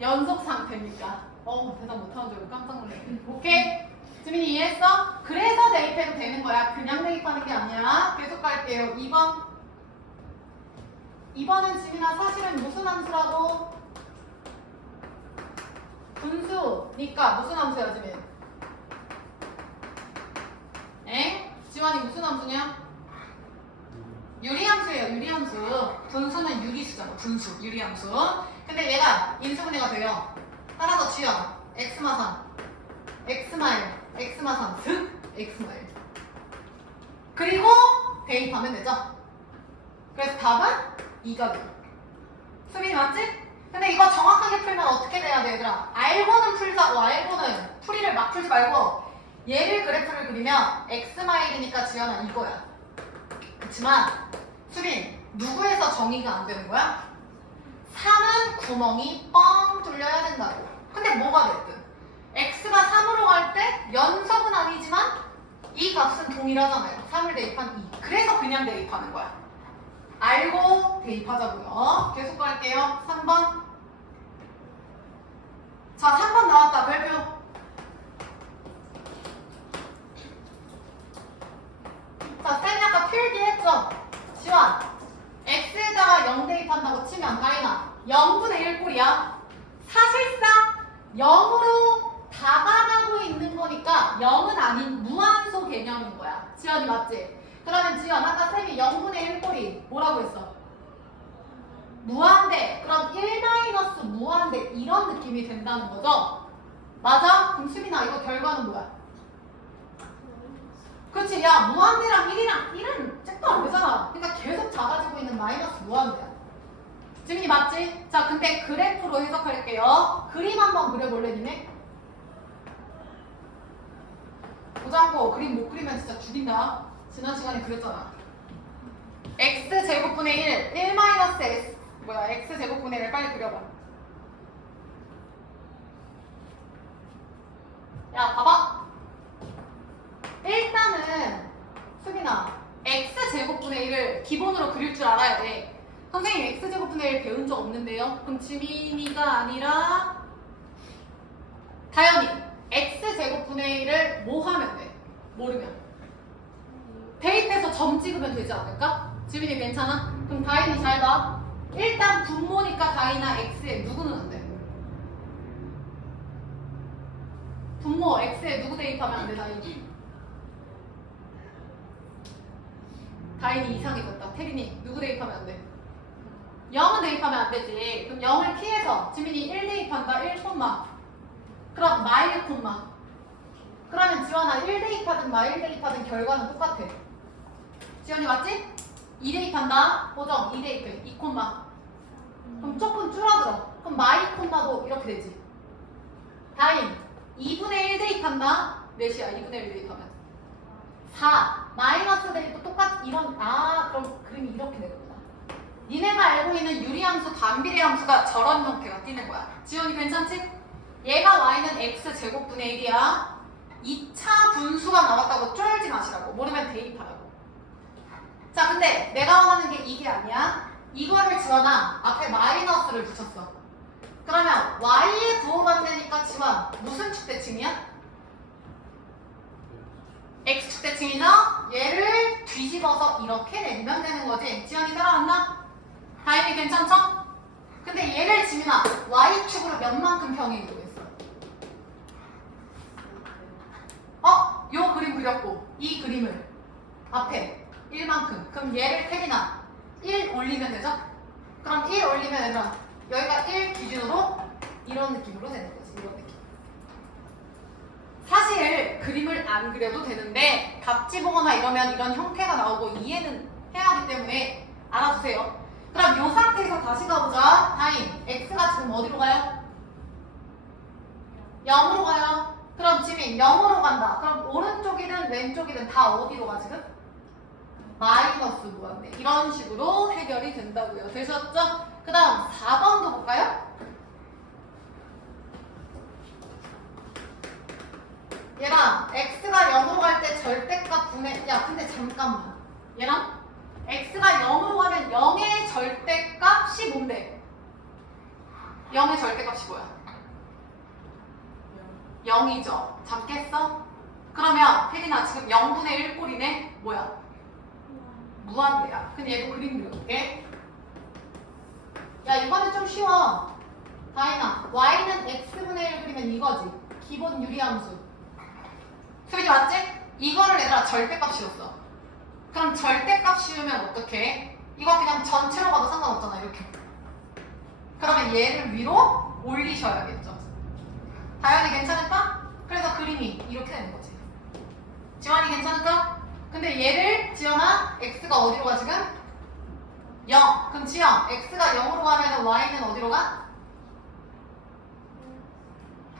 연속 상태니까. 대답 못하는 줄 알고 깜짝 놀랐네. 오케이? 지민이 이해했어? 그래서 대입해도 되는 거야. 그냥 대입하는 게 아니야. 계속 갈게요. 2번. 2번은 지민아 사실은 무슨 함수라고? 분수니까 무슨 함수야 지민? 에? 지원이 무슨 함수냐? 유리함수예요. 유리함수. 분수는 유리수잖아. 분수. 유리함수. 근데 얘가 인수분해가 돼요. 하나 더 지연. x마 3 x마 1 x마 3 즉 x마 1 그리고 대입하면 되죠. 그래서 답은 2가 돼요. 수빈이 맞지? 근데 이거 정확하게 풀면 어떻게 돼야 돼 얘들아? 알고는 풀자고. 알고는 풀이를 막 풀지 말고 얘를 그래프를 그리면 x마1이니까 지연아 이거야. 그치만 수빈 누구에서 정의가 안 되는 거야? 3은 구멍이 뻥 뚫려야 된다고. 근데 뭐가 됐든 x가 3으로 갈 때 연속은 아니지만 이 값은 동일하잖아요. 3을 대입한 2. 그래서 그냥 대입하는 거야. 알고 대입하자고요. 계속 갈게요. 3번. 자, 3번 나왔다. 별표. 자, 쌤이 아까 필기했죠? 지원. x에다가 0 대입한다고 치면 다이나 0분의 1 꼴이야. 사실상 0으로 다가가고 있는 거니까 0은 아닌 무한소 개념인 거야. 지연이 맞지? 그러면 지연 아까 쌤이 0분의 1 꼴이 뭐라고 했어? 무한대. 그럼 1 마이너스 무한대 이런 느낌이 된다는 거죠? 맞아? 그럼 수빈아 이거 결과는 뭐야? 그렇지. 야 무한대랑 1은 짝도 안 되잖아. 그러니까 계속 작아지고 있는 마이너스 무한대야. 지민이 맞지? 자 근데 그래프로 해석할게요. 그림 한번 그려볼래 니네? 보자고. 그림 못 그리면 진짜 죽인다. 지난 시간에 그렸잖아. x제곱분의 1 마이너스 x제곱분의 1 빨리 그려봐. 야 봐봐. 일단은 수빈아 x제곱분의 1을 기본으로 그릴 줄 알아야 돼. 선생님 x제곱분의 1 배운 적 없는데요? 그럼 지민이가 아니라 다현이 x제곱분의 1을 뭐 하면 돼? 모르면 대입해서 점 찍으면 되지 않을까? 지민이 괜찮아? 그럼 다인이 잘 봐. 일단 분모니까 다인아 x에 누구는 안 돼? 분모 x에 누구 대입하면 안 돼 다인이? 다인이 이상해졌다. 태린이 누구 대입하면 안 돼? 0은 대입하면 안 되지. 그럼 0을 피해서 지민이 1 대입한다. 1 콤마. 그럼 마1 콤마. 그러면 지원아 1 대입하든 마1 대입하든 결과는 똑같아. 지원이 맞지? 2 대입한다. 보정 2 대입해. 2 콤마. 그럼 조금 줄어들어. 그럼 마2 콤마도 이렇게 되지. 다인 2분의 1 대입한다. 몇이야? 2분의 1 대입하면 4. 마이너스 대입도 똑같 이런. 그럼 그림이 이렇게 되는구나. 니네가 알고 있는 유리함수 반비례 함수가 저런 형태가 띄는 거야. 지원이 괜찮지? 얘가 y는 x제곱분의 1이야. 2차 분수가 나왔다고 쫄지 마시라고. 모르면 대입하라고. 자 근데 내가 원하는 게 이게 아니야. 이거를 지원아 앞에 마이너스를 붙였어. 그러면 y에 부호받으니까 지원 무슨 축대칭이야? x축대칭이죠? 얘를 뒤집어서 이렇게 내리면 되는 거지. 지원이 따라왔나? 다행히 괜찮죠? 근데 얘를 지민아 y축으로 몇만큼 평행이라고 했어? 요 그림 그렸고 이 그림을 앞에 1만큼. 그럼 얘를 태린아 1 올리면 되죠? 그럼 1 올리면 얘들아 여기가 1 기준으로 이런 느낌으로 되는 거지. 이런 느낌. 사실 그림을 안 그려도 되는데 답지 보거나 이러면 이런 형태가 나오고 이해는 해야 하기 때문에 알아두세요. 그럼 이 상태에서 다시 가보자. 어디로 가요? 0으로 가요. 그럼 지민 0으로 간다. 그럼 오른쪽이든 왼쪽이든 다 어디로 가 지금? 마이너스 무한대. 이런 식으로 해결이 된다고요. 되셨죠? 그 다음 4번도 볼까요? 얘랑 x가 0으로 갈 때 절대값 분해. 야 근데 잠깐만. 얘랑 x가 0으로 가면 0의 절대값이 뭔데? 0의 절대값이 뭐야? 0이죠. 잡겠어? 그러면 혜린아 지금 0분의 1꼴이네? 뭐야? 무한대야. 근데 얘도 그림 그려볼게. 야 이거는 좀 쉬워. 다인아 y는 x분의 1 그리면 이거지. 기본 유리함수. 수빈이 맞지? 이거를 얘들아 절대값 씌웠어. 그럼 절대값 씌우면 어떡해? 이거 그냥 전체로 봐도 상관없잖아. 이렇게. 그러면 얘를 위로 올리셔야겠죠. 다현이 괜찮을까? 그래서 그림이 이렇게 되는 거지. 지환이 괜찮을까? 근데 얘를 지연아 x가 어디로 가 지금? 0. 그럼 지연 x가 0으로 가면 y는 어디로 가?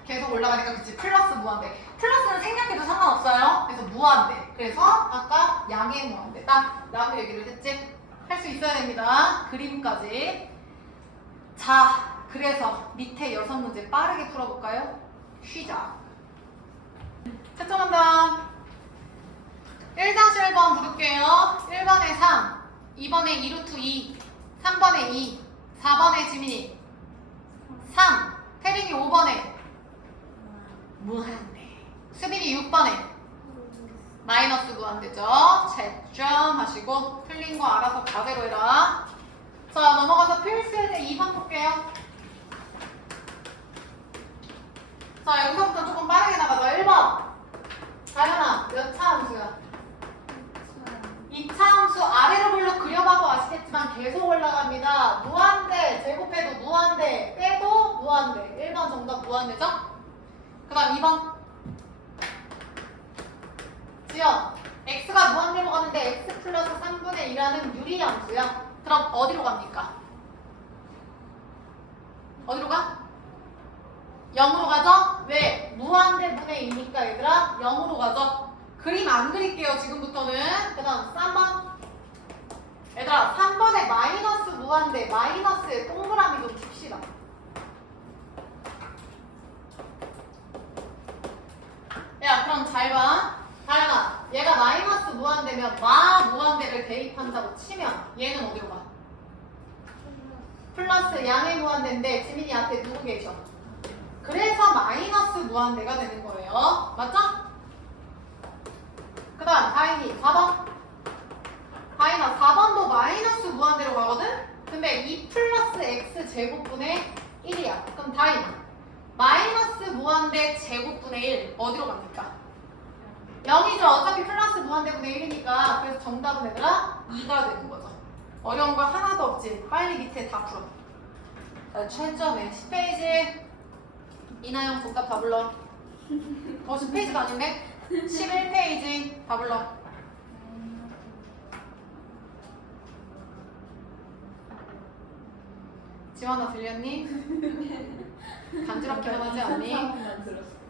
계속 올라가니까 그치 플러스 무한대. 플러스는 생략해도 상관없어요. 그래서 무한대. 그래서 아까 양의 무한대 딱 라고 얘기를 했지. 할 수 있어야 됩니다. 그림까지. 자 그래서 밑에 6문제 빠르게 풀어볼까요? 쉬자. 채점한다. 1-1번 부를게요. 1번에 3, 2번에 2루트 2, 3번에 2, 4번에 지민이 3, 태린이 5번에 무한대, 수빈이 6번에 마이너스 무한대죠. 채점하시고 틀린 거 알아서 가대로 해라. 자 넘어가서 필수예제 2번 볼게요. 자 여기서부터 조금 빠르게 나가자. 1번 다현아 몇 차 함수야? 2차 함수 아래로 블록 그려봐도 아시겠지만 계속 올라갑니다. 무한대 제곱해도 무한대 빼도 무한대. 1번 정답 무한대죠? 그 다음 2번 지연 x가 무한대로 가는데 x 플러스 3분의 2라는 유리함수야. 그럼 어디로 갑니까? 어디로 가? 0으로 가죠? 왜? 무한대 분의 2니까 얘들아 0으로 가죠? 그림 안 그릴게요 지금부터는. 그 다음 3번 얘들아 3번에 마이너스 무한대 마이너스에 동그라미 좀 칩시다. 야 그럼 잘 봐. 다현아 얘가 마이너스 무한대면 마 무한대를 대입한다고 치면 얘는 어디로 가? 플러스 양의 무한대인데 지민이 앞에 누구 계셔? 그래서 마이너스 무한대가 되는 거예요. 맞죠? 그 다음 다인이 4번. 다인아 4번도 마이너스 무한대로 가거든? 근데 2 플러스 x 제곱분의 1이야. 그럼 다인아 마이너스 무한대 제곱분의 1 어디로 갑니까? 0이죠. 어차피 플러스 무한대분의 1이니까. 그래서 정답은 얘들아 2가 되는 거죠. 어려운 거 하나도 없지. 빨리 밑에 다 풀어. 자, 최점에 10페이지 이나영 정답 다 불러. 10페이지가 아닌데? 11페이지 다 불러. 지원아 들렸니? 간지럽기만 하지 않니?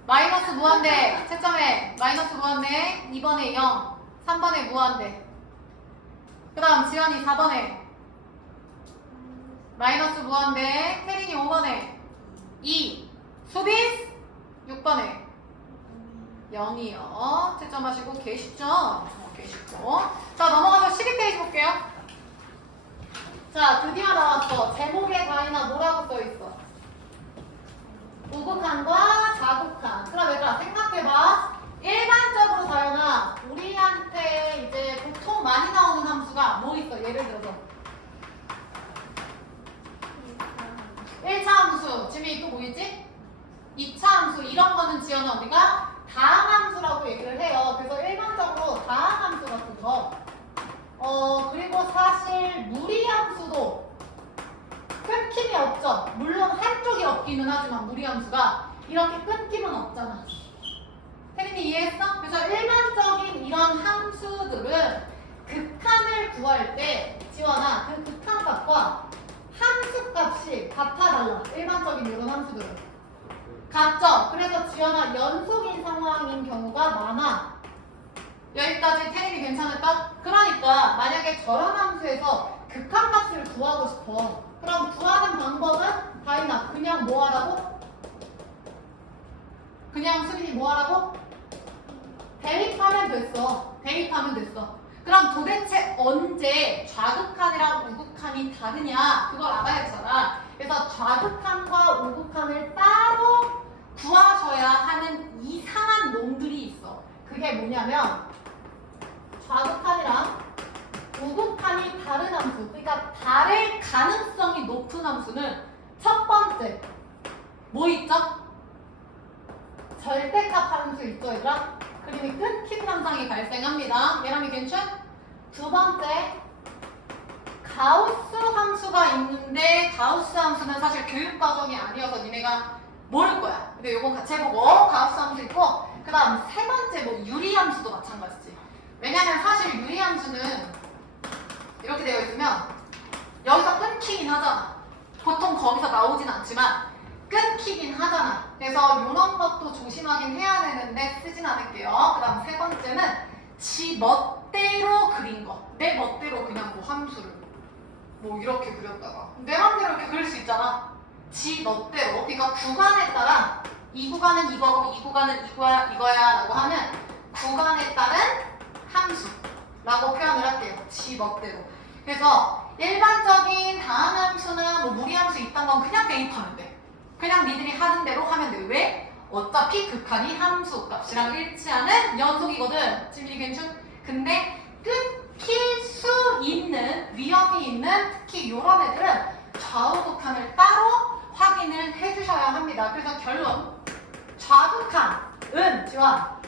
마이너스 무한대 채점에 마이너스 무한대 2번에 0 3번에 무한대. 그 다음 지연이 4번에 마이너스 무한대 태린이 5번에 2 수빈 6번에 0이요. 채점하시고 계시죠? 계시죠? 자 넘어가서 12페이지 볼게요. 자 드디어 나왔어. 제목에 다이나 뭐라고 써있어? 우극한과 자극한. 그럼 얘들아 생각해봐. 일반적으로 다현아 우리한테 이제 보통 많이 나오는 함수가 뭐 있어? 예를 들어서 1차 함수 지민이 또 뭐 있지? 2차 함수 이런 거는 지연아 우리가 다항함수라고 얘기를 해요. 그래서 일반적으로 다항함수 같은 거 그리고 사실 무리함수도 끊김이 없죠. 물론 한쪽이 없기는 하지만 무리함수가 이렇게 끊김은 없잖아. 태린이 이해했어? 그래서 일반적인 이런 함수들은 극한을 구할 때 지원아 그 극한값과 함수값이 같아 달라. 일반적인 이런 함수들은. 같죠? 그래서 지연아 연속인 상황인 경우가 많아. 여기까지 태림이 괜찮을까? 그러니까 만약에 저런 함수에서 극한값을 구하고 싶어. 그럼 구하는 방법은 다이나 그냥 뭐 하라고? 그냥 수빈이 뭐 하라고? 대입하면 됐어. 대입하면 됐어. 그럼 도대체 언제 좌극한이랑 우극한이 다르냐? 그걸 알아야 되잖아. 그래서 좌극한과 우극한을 따로 구하셔야 하는 이상한 놈들이 있어. 그게 뭐냐면 좌극한이랑 우극한이 다른 함수, 그러니까 다를 가능성이 높은 함수는 첫 번째 뭐 있죠? 절대값 함수 있죠, 얘들아? 그림이 끊기는 현상이 발생합니다. 얘랑이 괜찮? 두 번째 가우스 함수가 있는데 가우스 함수는 사실 교육 과정이 아니어서 니네가 모를 거야. 근데 요건 같이 해보고 가우스 함수 있고 그 다음 세 번째 뭐 유리 함수도 마찬가지지. 왜냐면 사실 유리 함수는 이렇게 되어 있으면 여기서 끊기긴 하잖아. 보통 거기서 나오진 않지만 끊기긴 하잖아. 그래서 이런 것도 조심하긴 해야 되는데 쓰진 않을게요. 그 다음 세 번째는 지 멋대로 그린 거. 내 멋대로 그냥 뭐 함수를 뭐 이렇게 그렸다가 내 맘대로 이렇게 그릴 수 있잖아. 지 멋대로. 그러니까 구간에 따라 이 구간은 이거고 이 구간은 이거야 라고 하는 구간에 따른 함수라고 표현을 할게요. 지 멋대로. 그래서 일반적인 다항함수나 뭐 무리함수 있던 건 그냥 대입하면 돼. 그냥 니들이 하는 대로 하면 돼. 왜? 어차피 극한이 함수 값이랑 일치하는 연속이거든. 지민이 괜찮? 근데 끊길 수 있는 위험이 있는 특히 이런 애들은 좌우 극한을 따로 확인을 해주셔야 합니다. 그래서 결론 좌극한은 지원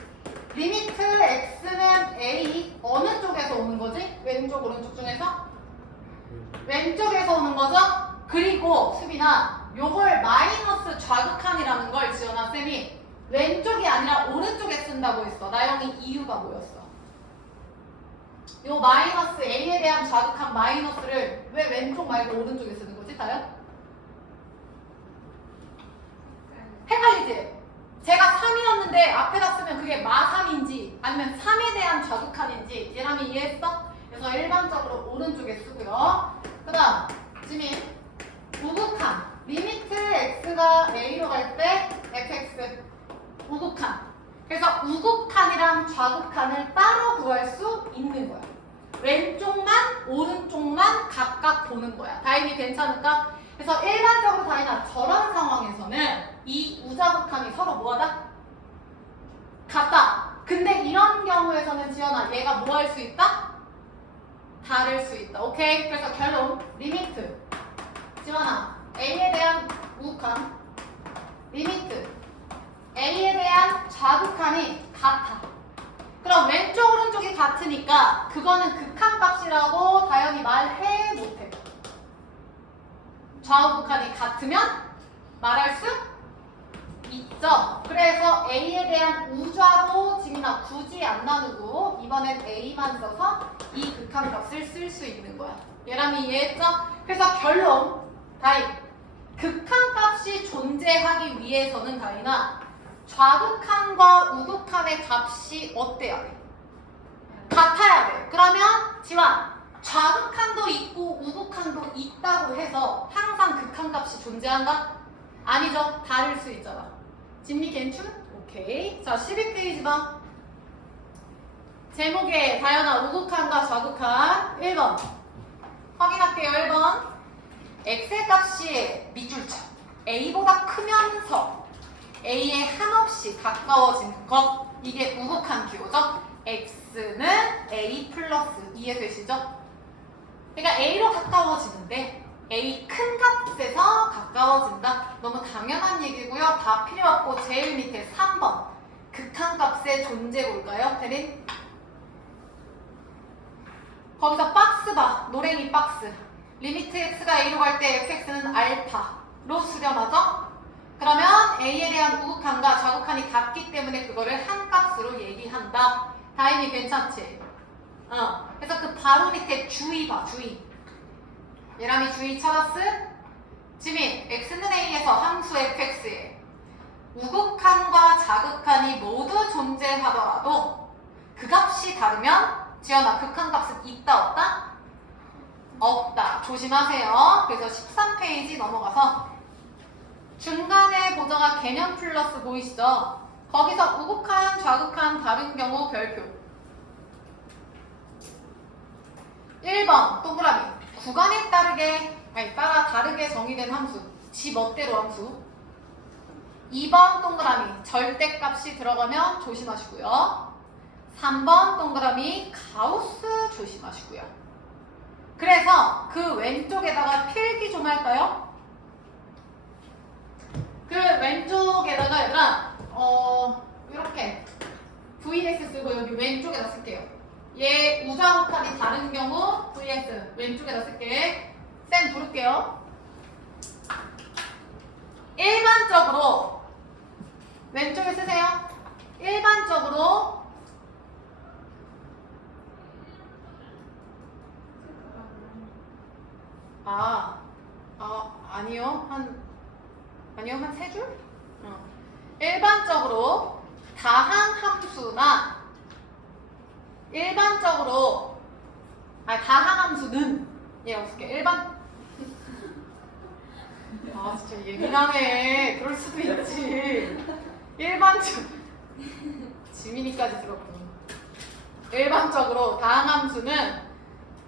리미트 x는 a 어느 쪽에서 오는 거지? 왼쪽 오른쪽 중에서? 왼쪽에서 오는 거죠? 그리고 수빈아 요걸 마이너스 좌극한이라는 걸 지연아 쌤이 왼쪽이 아니라 오른쪽에 쓴다고 했어. 나영이 이유가 뭐였어? 요 마이너스 a에 대한 좌극한 마이너스를 왜 왼쪽 말고 오른쪽에 쓰는 거지? 다현? 헷갈리지? 제가 3이었는데 앞에다 쓰면 그게 마3인지 아니면 3에 대한 좌극한인지 예람이 이해했어? 그래서 일반적으로 오른쪽에 쓰고요. 그 다음 지민 우극한 리미트 x가 a로 갈 때 fx 우극한. 그래서 우극한이랑 좌극한을 따로 구할 수 있는 거야. 왼쪽만 오른쪽만 각각 보는 거야. 다행히 괜찮을까? 그래서 일반적으로 다이나 저런 상황에서는 이 우좌극한이 서로 뭐하다? 같다. 근데 이런 경우에서는 지연아 얘가 뭐 할 수 있다? 다를 수 있다. 오케이? 그래서 결론 리미트 지연아 a에 대한 우극한 리미트 a에 대한 좌극한이 같아. 그럼 왼쪽 오른쪽이 같으니까 그거는 극한값이라고 다연히 말해 못해. 좌우 극한이 같으면 말할 수 있죠. 그래서 a에 대한 우좌로 지민아 굳이 안 나누고 이번엔 a만 써서 이 극한값을 쓸 수 있는 거야. 예람이 이해했죠? 그래서 결론 다이 극한값이 존재하기 위해서는 다이나 좌극한과 우극한의 값이 어때야 돼? 같아야 돼. 그러면 지환 좌극한도 있고 우극한도 있다고 해서 항상 극한값이 존재한다? 아니죠. 다를 수 있잖아. 진미 괜춘? 오케이. 자 12페이지 봐. 제목에 다연아 우극한과 좌극한 1번 확인할게요. 1번 x의 값이 밑줄쳐 a보다 크면서 a에 한없이 가까워진 것 이게 우극한 기호죠. x는 a 플러스 이해되시죠? 그러니까 a로 가까워지는데 a 큰 값에서 가까워진다. 너무 당연한 얘기고요. 다 필요 없고 제일 밑에 3번 극한값의 존재 볼까요? 대린? 거기서 박스 봐. 노랭이 박스. 리미트 x가 a로 갈 때 fx는 알파로 수렴하죠? 그러면 a에 대한 우극한과 좌극한이 같기 때문에 그거를 한 값으로 얘기한다. 다행히 괜찮지? 그래서 그 바로 밑에 주의 봐. 주의. 예람이 주의 찾았어? 지민, x는 a에서 함수 fx에 우극한과 자극한이 모두 존재하더라도 그 값이 다르면 지연아 극한값은 있다 없다? 없다. 조심하세요. 그래서 13페이지 넘어가서 중간에 보다가 개념 플러스 보이시죠? 거기서 우극한, 좌극한 다른 경우 별표 1번 동그라미 구간에 따라 다르게 정의된 함수 지 멋대로 함수 2번 동그라미 절대값이 들어가면 조심하시고요. 3번 동그라미 가우스 조심하시고요. 그래서 그 왼쪽에다가 필기 좀 할까요? 그 왼쪽에다가 얘들아 이렇게 vs 쓰고 여기 왼쪽에다 쓸게요. 얘 우좌우칸이 다른 경우 vs 왼쪽에다 쓸게. 쌤 부를게요. 일반적으로 왼쪽에 쓰세요. 일반적으로 아니요. 한 세 줄? 일반적으로 다항 함수나 다항 함수는 얘 쓸게. 진짜 예민하네. 그럴 수도 있지. 지민이까지 들었군. 일반적으로 다항 함수는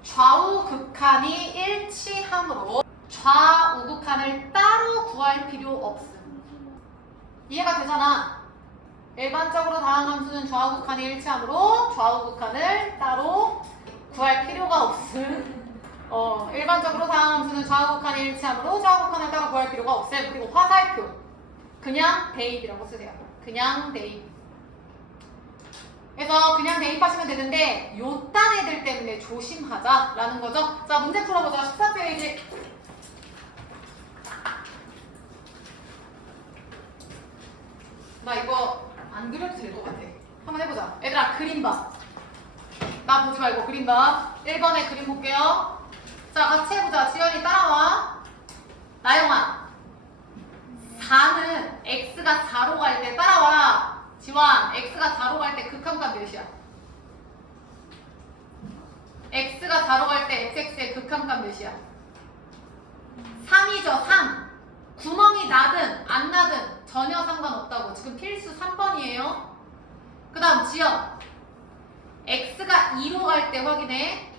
좌우 극한이 일치하므로 좌우극한을 따로 구할 필요 없음. 이해가 되잖아. 일반적으로 다항 함수는 좌우극한이 일치하므로 좌우극한을 따로 구할 필요가 없음. 일반적으로 다항 함수는 좌우극한이 일치하므로 좌우극한을 따로 구할 필요가 없음. 그리고 화살표 그냥 대입이라고 쓰세요. 그냥 대입. 그래서 그냥 대입하시면 되는데 요딴 애들 때문에 조심하자라는 거죠. 자, 문제 풀어보자. 14페이지. 나 이거 안 그려도 될 것 같아. 한번 해보자. 얘들아 그림 봐. 나 보지 말고 그림 봐. 1번에 그림 볼게요. 자, 같이 해보자. 지연이 따라와. 나영아 4는 x가 4로 갈 때 따라와. 지환 x가 4로 갈 때 극한값 몇이야? x가 4로 갈 때 fx의 극한값 몇이야? 3이죠. 3. 구멍이 나든 안 나든 전혀 상관없다고. 지금 필수 3번이에요. 그 다음 지연 x가 2로 갈 때 확인해.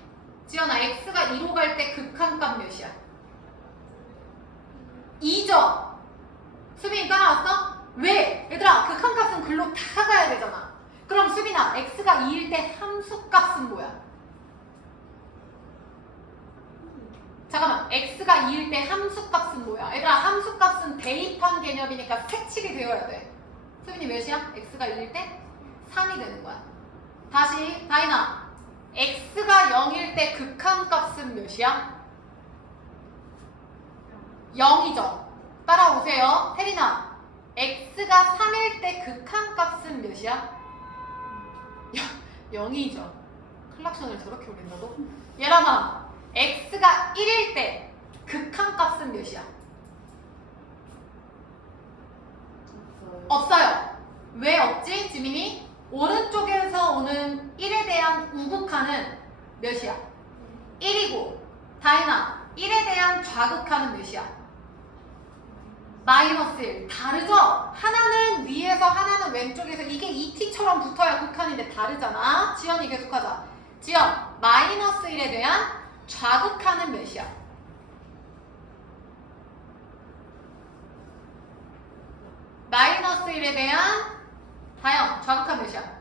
지연아 x가 2로 갈 때 극한값 몇이야? 2죠. 수빈이 따라왔어? 왜? 얘들아 극한값은 글로 다 가야 되잖아. 그럼 수빈아 x가 2일 때 함수값은 뭐야? 잠깐만 x가 2일 때 함수값은 뭐야? 얘들아 함수값은 대입한 개념이니까 색칠이 되어야 돼. 수빈이 몇이야? x가 2일 때 3이 되는 거야. 다시 다이나 x가 0일 때 극한값은 몇이야? 0이죠. 따라오세요. 태리나 x가 3일 때 극한값은 몇이야? 0이죠. 클락션을 저렇게 올린다고? 얘랑아 x가 1일 때 극한값은 몇이야? 없어요. 왜 없지? 지민이? 오른쪽에서 오는 1에 대한 우극한은 몇이야? 1이고 다이나 1에 대한 좌극한은 몇이야? 마이너스 1. 다르죠? 하나는 위에서 하나는 왼쪽에서 이게 ET처럼 붙어야 극한인데 다르잖아. 지연이 계속하자. 지연 마이너스 1에 대한 좌극한은 몇이야? 마이너스 1에 대한 다영 좌극한 몇이야?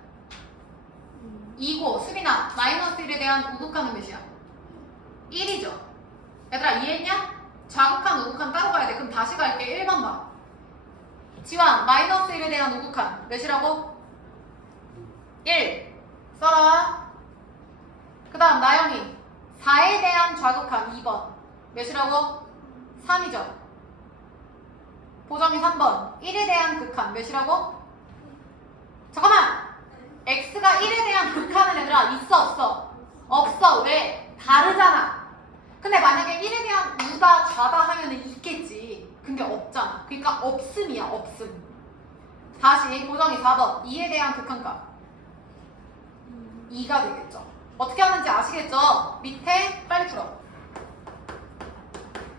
2고 수빈아 마이너스 1에 대한 우극한은 몇이야? 1이죠. 얘들아 이해했냐? 좌극한 우극한 따로 가야 돼. 그럼 다시 갈게. 1번 봐. 지환 마이너스 1에 대한 우극한 몇이라고? 1 써라. 그 다음 나영이 4에 대한 좌극한 2번 몇이라고? 3이죠. 보정이 3번 1에 대한 극한 몇이라고? 잠깐만! x가 1에 대한 극한은 얘들아 있어 없어? 없어. 왜? 다르잖아. 근데 만약에 1에 대한 우다 좌다 하면은 있겠지. 근데 없잖아. 그러니까 없음이야, 없음. 다시 고정이 4번 2에 대한 극한값 2가 되겠죠. 어떻게 하는지 아시겠죠? 밑에 빨리 풀어.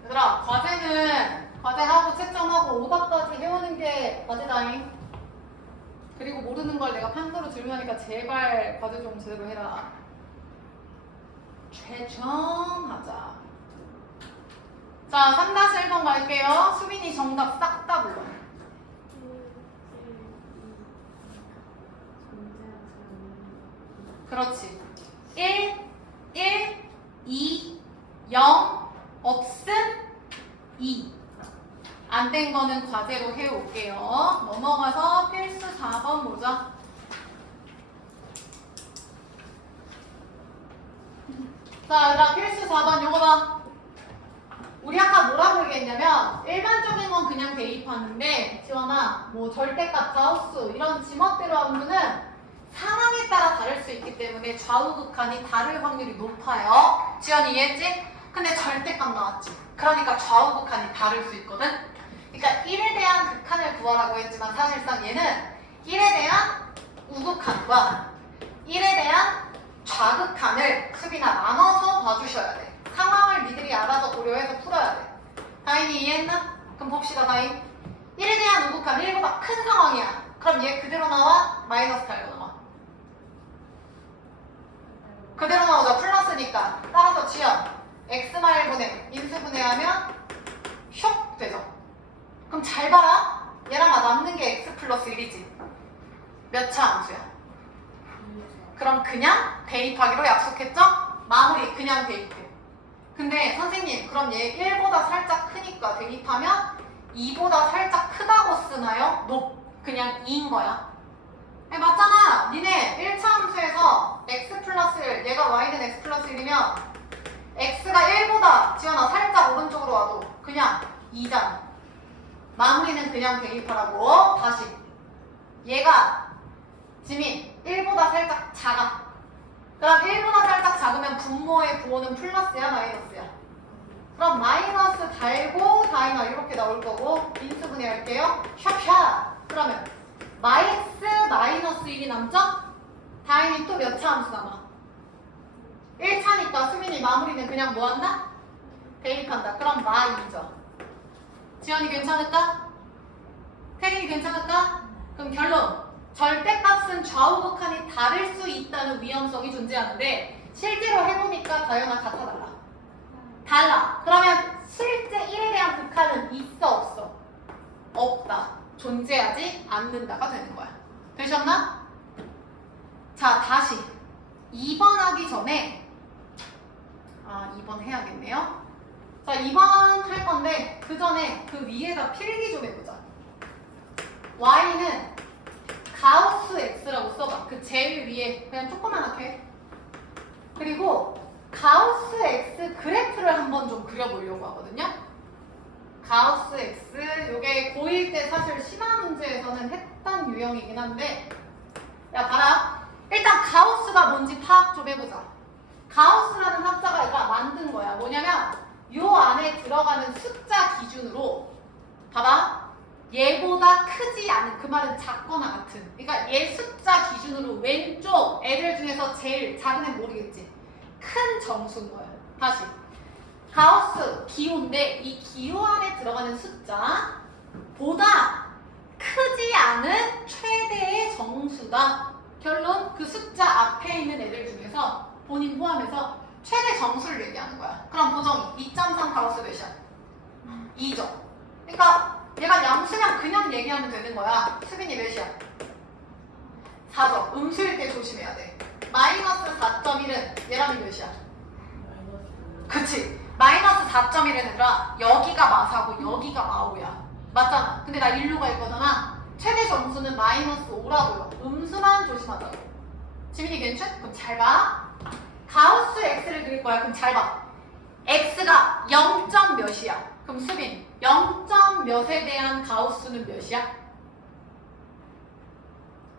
얘들아, 과제는 과제하고 채점하고 오답까지 해오는 게 과제다잉. 그리고 모르는 걸 내가 판도로 질문하니까 제발 과제 좀 제대로 해라. 최첨하자. 자, 3-1번 갈게요. 수빈이 정답 싹 다 불러. 그렇지. 1, 2, 0, 없음, 2. 안 된 거는 과제로 해올게요. 넘어가서 필수 4번 보자. 자, 얘들아, 필수 4번 요거 봐. 우리 아까 뭐라고 얘기했냐면 일반적인 건 그냥 대입하는데 지원아, 뭐 절대값, 가우스 이런 지멋대로 하는 거는 상황에 따라 다를 수 있기 때문에 좌우 극한이 다를 확률이 높아요. 지연이 이해했지? 근데 절대값 나왔지. 그러니까 좌우 극한이 다를 수 있거든. 그러니까 1에 대한 극한을 구하라고 했지만 사실상 얘는 1에 대한 우극한과 1에 대한 좌극한을 수빈아 나눠서 봐주셔야 돼. 상황을 니들이 알아서 고려해서 풀어야 돼. 다인이 이해했나? 그럼 봅시다, 다인. 1에 대한 우극한 1보다 큰 상황이야. 그럼 얘 그대로 나와? 마이너스 달고 나와? 그대로 나오자. 플러스니까. 따라서 지연 x마일분의 인수분해하면 쇽 되죠. 그럼 잘 봐라. 얘랑 남는 게 x 플러스 1이지. 몇 차 함수야? 그럼 그냥 대입하기로 약속했죠? 마무리 그냥 대입해. 근데 선생님 그럼 얘 1보다 살짝 크니까 대입하면 2보다 살짝 크다고 쓰나요? 그냥 2인 거야. 아니, 맞잖아. 니네 1차 함수에서 x 플러스 1, 얘가 y는 x 플러스 1이면 x가 1보다 지연아 살짝 오른쪽으로 와도 그냥 2잖아. 마무리는 그냥 대입하라고. 다시 얘가 지민 1보다 살짝 작아. 그럼 1보다 살짝 작으면 분모의 부호는 플러스야 마이너스야? 그럼 마이너스 달고 다이나 이렇게 나올 거고 인수분해 할게요. 샵샵. 그러면 마이너스 1이 남죠? 다인이 또 몇 차 함수 남아? 1차니까 수민이 마무리는 그냥 뭐 한다? 대입한다. 그럼 마2죠. 지연이 괜찮을까? 태린이 괜찮을까? 그럼 결론. 절대값은 좌우 극한이 다를 수 있다는 위험성이 존재하는데 실제로 해보니까 다연아 같아 달라? 달라. 그러면 실제 1에 대한 극한은 있어 없어? 없다. 존재하지 않는다가 되는 거야. 되셨나? 자, 다시 2번 하기 전에 2번 해야겠네요. 자, 2번 할 건데 그 전에 그 위에다 필기 좀 해보자. y는 가우스 x라고 써봐. 그 제일 위에 그냥 조그만하게. 그리고 가우스 x 그래프를 한번 좀 그려보려고 하거든요. 가우스 x 요게 고1 때 사실 심화 문제에서는 했던 유형이긴 한데 야 봐라. 일단 가우스가 뭔지 파악 좀 해보자. 가우스라는 학자가 얘가 만든 거야. 뭐냐면 요 안에 들어가는 숫자 기준으로 봐봐. 얘보다 크지 않은, 그 말은 작거나 같은. 그러니까 얘 숫자 기준으로 왼쪽 애들 중에서 제일 작은 애는 모르겠지. 큰 정수인 거야. 다시. 가우스 기호인데 이 기호 안에 들어가는 숫자 보다 크지 않은 최대의 정수다. 결론 그 숫자 앞에 있는 애들 중에서 본인 포함해서 최대 정수를 얘기하는 거야. 그럼 보정이 2.3 가우스 몇이야? 2죠. 그러니까 얘가 양수량 그냥 얘기하면 되는 거야. 수빈이 몇이야? 4죠. 음수일 때 조심해야 돼. 마이너스 4.1은 얘랑이 몇이야? 그치. 마이너스 4.1은 얘들아 여기가 마사고 여기가 마오야. 맞잖아. 근데 나 일루가 있거잖아. 최대 정수는 마이너스 5라고요. 음수만 조심하자고. 지민이 괜찮? 그럼 잘 봐. 가우스 x를 그릴 거야. 그럼 잘 봐. x가 0. 몇이야? 그럼 수빈 0. 몇에 대한 가우스는 몇이야?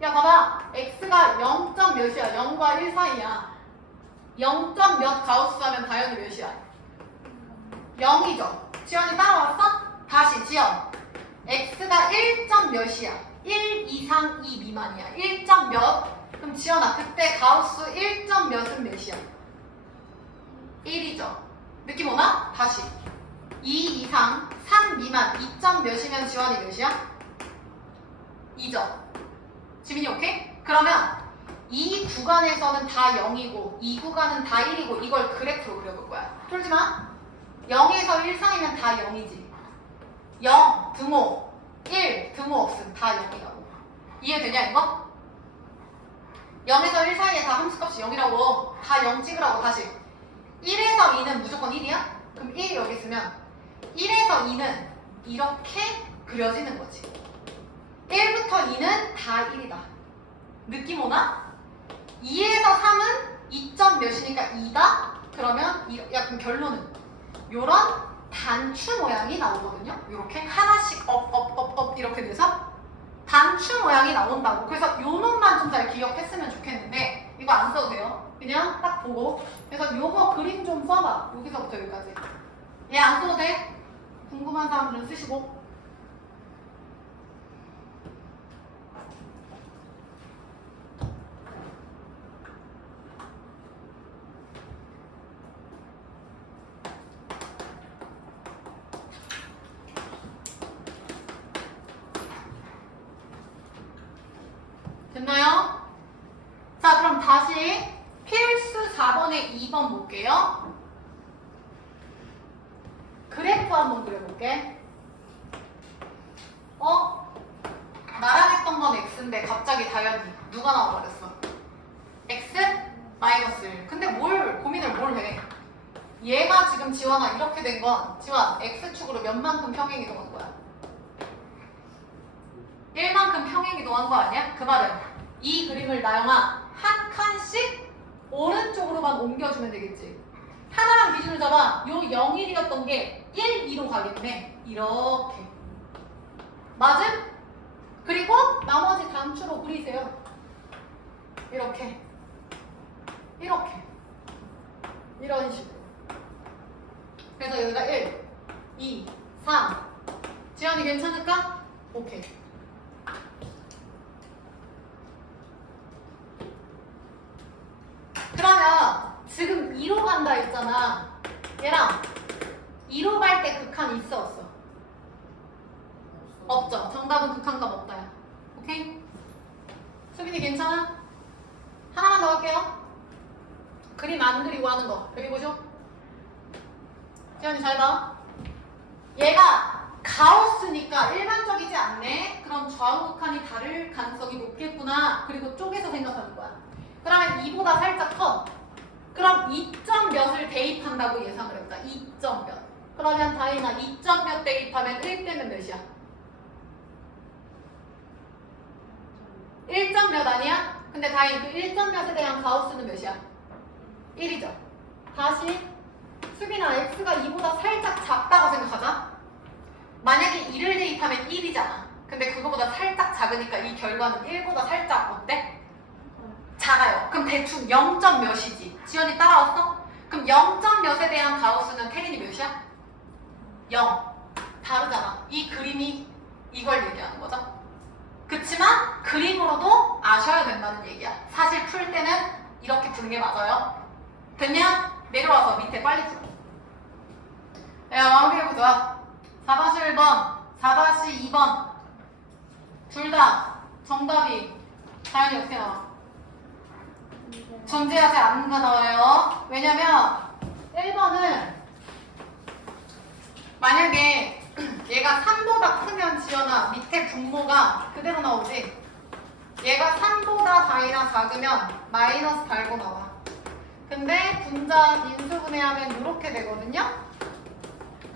야 봐봐. x가 0. 몇이야? 0과 1 사이야. 0. 몇 가우스 하면 다연이 몇이야? 0이죠. 지연이 따라왔어? 다시 지연. x가 1점 몇이야? 1 이상 2 미만이야. 1점 몇? 그럼 지연아 그때 가우스 1점 몇은 몇이야? 1이죠. 느낌 오나? 다시 2 이상 3 미만 2점 몇이면 지원이 몇이야? 2죠. 지민이 오케이? 그러면 이 구간에서는 다 0이고 이 구간은 다 1이고 이걸 그래프로 그려볼 거야. 풀지 마. 0에서 1 사이면 다 0이지. 0 등호 1 등호 없음 다 0이라고. 이해되냐 이거? 0에서 1 사이에 다 함수값이 0이라고. 다 0 찍으라고. 다시 1에서 2는 무조건 1이야? 그럼 1이 여기 있으면 1에서 2는 이렇게 그려지는 거지. 1부터 2는 다 1이다. 느낌 오나? 2에서 3은 2점 몇이니까 2다? 그러면 야 그럼 결론은 요런 단추 모양이 나오거든요. 이렇게 하나씩 업 이렇게 돼서 단추 모양이 나온다고. 그래서 요 놈만 좀 잘 기억했으면 좋겠는데 이거 안 써도 돼요. 그냥 딱 보고. 그래서 요거 그림 좀 써봐. 여기서부터 여기까지. 얘 안 써도 돼. 궁금한 사람들은 쓰시고. 됐나요? 자 그럼 다시 필수 4번에 2번 볼게요. 그래프 한번 그려볼게. 나랑 했던 건 x인데 갑자기 다현이 누가 나와버렸어? x 마이너스 1. 근데 고민을 뭘 해? 얘가 지금 지원아 이렇게 된 건 지원 x축으로 몇만큼 평행 이동한 거야? 1만큼 평행 이동한 거 아니야? 그 말은 이 그림을 나영아 한 칸씩 오른쪽으로만 옮겨주면 되겠지. 하나만 기준을 잡아. 요 0, 1이었던 게 1, 2로 가겠네. 이렇게. 맞음? 그리고 나머지 단추로 그리세요. 이렇게. 이렇게. 이런 식으로. 그래서 여기가 1, 2, 3. 지연이 괜찮을까? 오케이. 그러면 지금 2로 간다 했잖아. 얘랑 2로 갈 때 극한 있어 없어? 없죠. 정답은 극한값 없다야. 오케이? 수빈이 괜찮아? 하나만 더 할게요. 그림 안 그리고 하는 거. 여기 보죠. 지연이 잘 봐. 얘가 가우스니까 일반적이지 않네. 그럼 좌우 극한이 다를 가능성이 높겠구나. 그리고 쪼개서 생각하는 거야. 그러면 2보다 살짝 커. 그럼 2점 몇을 대입한다고 예상을 했다. 2점 몇. 그러면 다인아 2점 몇 대입하면 1 빼면 몇이야? 1점 몇 아니야? 근데 다인 그 1점 몇에 대한 가우스는 몇이야? 1이죠. 다시 수빈아 x가 2보다 살짝 작다고 생각하자. 만약에 2를 대입하면 1이잖아. 근데 그거보다 살짝 작으니까 이 결과는 1보다 살짝 어때? 작아요. 그럼 대충 0. 몇이지? 지연이 따라왔어? 그럼 0. 몇에 대한 가우스는 태린이 몇이야? 0. 다르잖아. 이 그림이 이걸 얘기하는 거죠. 그치만 그림으로도 아셔야 된다는 얘기야. 사실 풀 때는 이렇게 푸는 게 맞아요. 됐냐? 내려와서 밑에 빨리 풀어. 야, 마무리해보자. 4-1번, 4-2번 둘 다 정답이 다현이 어떻게 나와? 존재하지 않는다 나와요. 왜냐면 1번은 만약에 얘가 3보다 크면 지연아 밑에 분모가 그대로 나오지. 얘가 3보다 다이나 작으면 마이너스 달고 나와. 근데 분자 인수분해하면 이렇게 되거든요.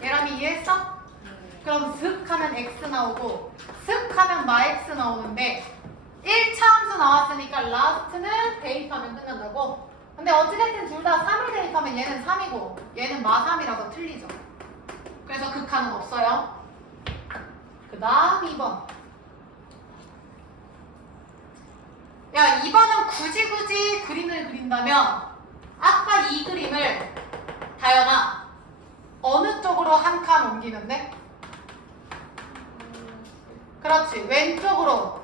얘람이 이해했어? 그럼 슥 하면 x 나오고 슥 하면 마x 나오는데 1차 함수 나왔으니까 라스트는 대입하면 끝난다고. 근데 어찌됐든 둘 다 3을 대입하면 얘는 3이고 얘는 마3이라서 틀리죠. 그래서 극한은 없어요. 그 다음 2번. 야, 2번은 굳이 그림을 그린다면 아까 이 그림을 다현아 어느 쪽으로 한 칸 옮기면 돼? 그렇지. 왼쪽으로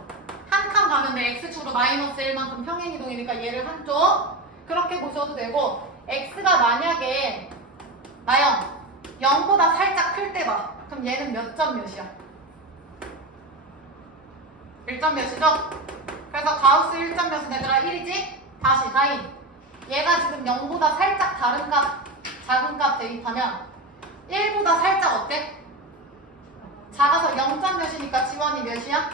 한 칸 가면 돼. x축으로 마이너스 1만큼 평행이동이니까 얘를 한쪽 그렇게 보셔도 되고 x가 만약에 나영 0보다 살짝 클 때 봐. 그럼 얘는 몇 점 몇이야? 1점 몇이죠? 그래서 가우스 1점 몇은 얘들아 1이지? 다시 다인 얘가 지금 0보다 살짝 다른 값 작은 값 대입하면 1보다 살짝 어때? 작아서 0점 몇이니까 지원이 몇이야?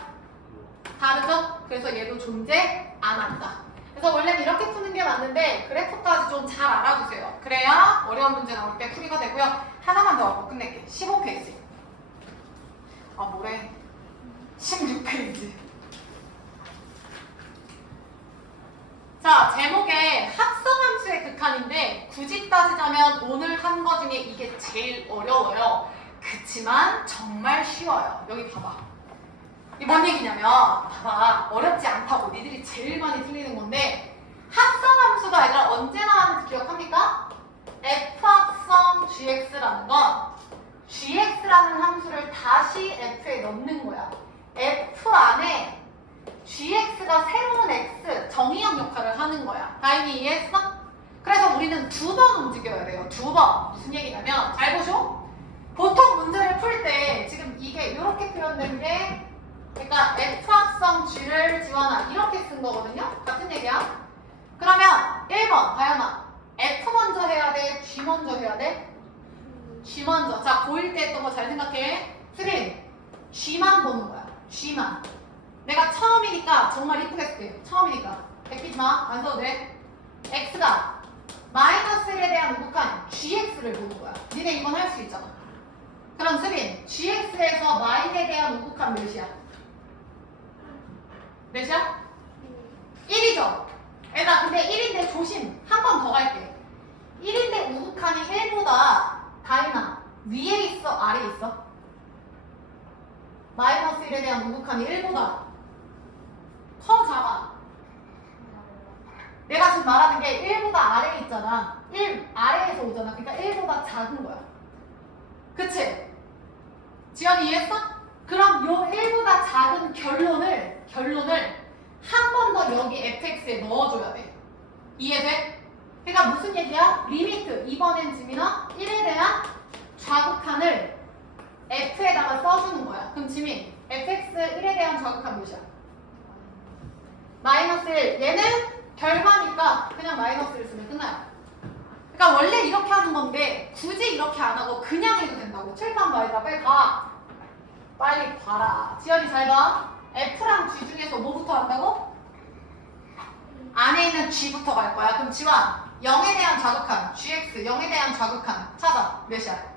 다르죠? 그래서 얘도 존재 안 한다. 그래서 원래는 이렇게 푸는 게 맞는데 그래프까지 좀 잘 알아두세요. 그래야 어려운 문제 나올 때 풀이가 되고요. 하나만 더 하고 끝낼게. 15페이지. 아 뭐래? 16페이지. 자, 제목에 합성함수의 극한인데 굳이 따지자면 오늘 한 거 중에 이게 제일 어려워요. 그치만 정말 쉬워요. 여기 봐봐. 이게 뭔 얘기냐면 봐봐. 어렵지 않다고 니들이 제일 많이 틀리는 건데 합성함수가 아니라 언제 나왔는지 기억합니까? f합성 gx라는 건 gx라는 함수를 다시 f에 넣는 거야. f 안에 gx가 새로운 x 정의역 역할을 하는 거야. 다행히 이해했어? 그래서 우리는 두 번 움직여야 돼요. 두 번. 무슨 얘기냐면 잘 보쇼. 보통 문제를 풀 때 지금 이게 이렇게 표현된 게 그러니까 f합성 g를 지원하 이렇게 쓴 거거든요. 같은 얘기야. 그러면 1번 다현아 f 먼저 해야 돼? g 먼저 해야 돼? g 먼저. 자 고1 때 했던 거 잘 생각해. 수린 g만 보는 거야. g만. 내가 처음이니까 정말 이쁘게 쓸게. 처음이니까 베끼지 마. 안 써도 돼. x가 마이너스 1에 대한 우극한 gx를 보는 거야. 니네 이건 할 수 있잖아. 그럼 수빈 gx에서 마이에 대한 우극한 몇이야? 몇이야? 1이죠? 얘들아 근데 1인데 조심. 한 번 더 갈게. 1인데 우극한이 1보다 다이나 위에 있어? 아래에 있어? 마이너스 1에 대한 우극한이 1보다 커 작아? 내가 지금 말하는 게 1보다 아래에 있잖아. 1 아래에서 오잖아. 그러니까 1보다 작은 거야. 그치? 지연이 이해했어? 그럼 요 1보다 작은 결론을 한 번 더 여기 fx에 넣어줘야 돼. 이해돼? 그러니까 무슨 얘기야? 리미트 이번엔 지민아 1에 대한 좌극한을 f에다가 써주는 거야. 그럼 지민 fx 1에 대한 좌극한 몇이야? 마이너스 1. 얘는 결과니까 그냥 마이너스 1 쓰면 끝나요. 그러니까 원래 이렇게 하는 건데 굳이 이렇게 안 하고 그냥 해도 된다고. 칠판 봐야다. 빨리 가. 빨리 봐라. 지연이 잘 봐. F랑 G 중에서 뭐부터 한다고? 안에 있는 G부터 갈 거야. 그럼 지환 0에 대한 좌극한 GX 0에 대한 좌극한 찾아. 몇이야?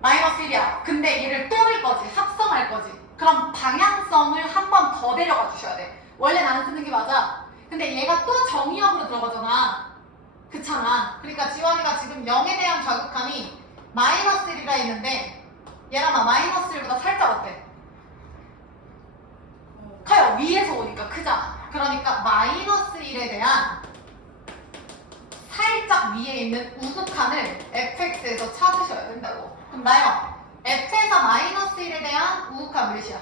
마이너스 1이야. 근데 얘를 또 할 거지. 합성할 거지. 그럼 방향성을 한 번 더 데려가 주셔야 돼. 원래는 안 쓰는 게 맞아. 근데 얘가 또 정의역으로 들어가잖아. 그렇잖아. 그러니까 지원이가 지금 0에 대한 좌극한이 마이너스 1이라 했는데 얘랑 마이너스 1보다 살짝 어때? 커요. 위에서 오니까 크잖아. 그러니까 마이너스 1에 대한 살짝 위에 있는 우극한을 fx에서 찾으셔야 된다고. 그럼 나요. f에서 마이너스 1에 대한 우극한 몇이야?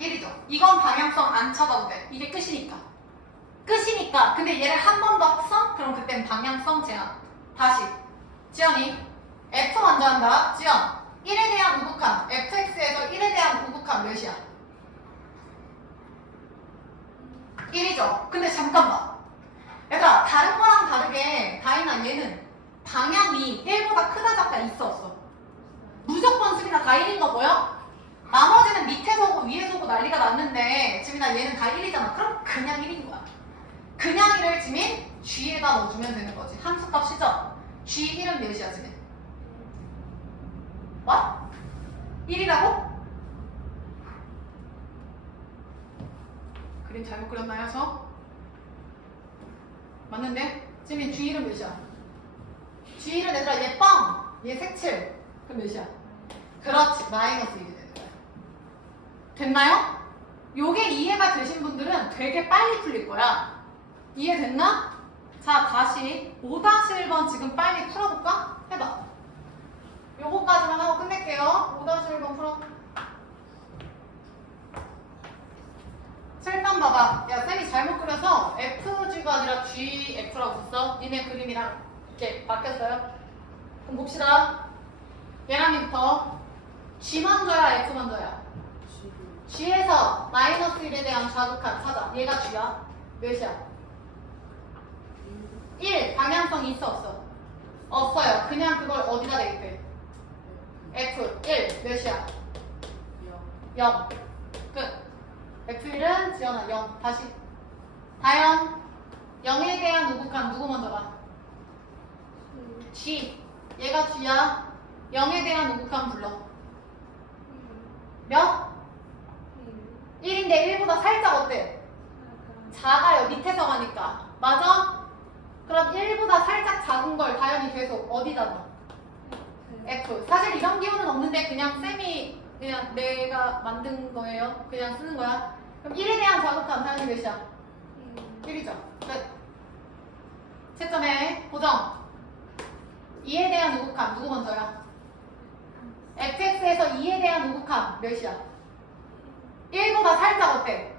1이죠. 이건 방향성 안 찾아도 돼. 이게 끝이니까. 끝이니까. 근데 얘를 한 번 더 합성? 그럼 그땐 방향성 제한. 다시. 지연이 f 먼저 한다. 지연 1에 대한 우극한 fx에서 1에 대한 우극한 몇이야? 1이죠. 근데 잠깐만. 얘들아 다른 거랑 다르게 다이나 얘는 방향이 1보다 크다 작다 있어 없어? 무조건 수빈아 다 1인 거 보여? 나머지는 밑에서 오고 위에서 오고 난리가 났는데 지민아 얘는 다 1이잖아. 그럼 그냥 1인 거야. 그냥 1을 지민 G에다 넣어주면 되는 거지. 함수값 시죠? G 1은 몇이야 지민? 뭐? 1이라고? 그림 잘못 그렸나요 저? 맞는데? 지민 G 1은 몇이야? G 1은 얘들아 얘 뻥! 얘 색칠. 그럼 몇이야? 그렇지. 마이너스 1이 되는 거야. 됐나요? 요게 이해가 되신 분들은 되게 빨리 풀릴 거야. 이해됐나? 자, 다시 5-1번 지금 빨리 풀어볼까? 해봐. 요거까지만 하고 끝낼게요. 5-1번 풀어. 7번 봐봐. 야, 쌤이 잘못 그려서 FG가 아니라 GF라고 썼어. 니네 그림이랑 이렇게 바뀌었어요. 그럼 봅시다. 예람이부터 G 먼저야, F 먼저야? G에서 마이너스 1에 대한 좌극한 찾아. 얘가 G야. 몇이야? 1. 방향성이 있어, 없어? 없어요. 그냥 그걸 어디다 대입해? F 1 몇이야? 0. 끝. F1은 지연아 0. 다시. 다연 0에 대한 우극한 누구 먼저 가? G. 얘가 G야. 0에 대한 우극한 불러. 몇? 1인데 1보다 살짝 어때? 작아요. 밑에서 가니까. 맞아? 그럼 1보다 살짝 작은 걸 다연이 계속 어디다 넣어? F. 사실 이런 기호는 없는데 그냥 쌤이 그냥 내가 만든 거예요. 그냥 쓰는 거야. 그럼 1에 대한 좌극한 다연이 몇이야? 1이죠. 끝. 채점에 고정. 2에 대한 우극한 누구 먼저야? fx에서 2에 대한 우극한 몇이야? 1보다 살짝 어때?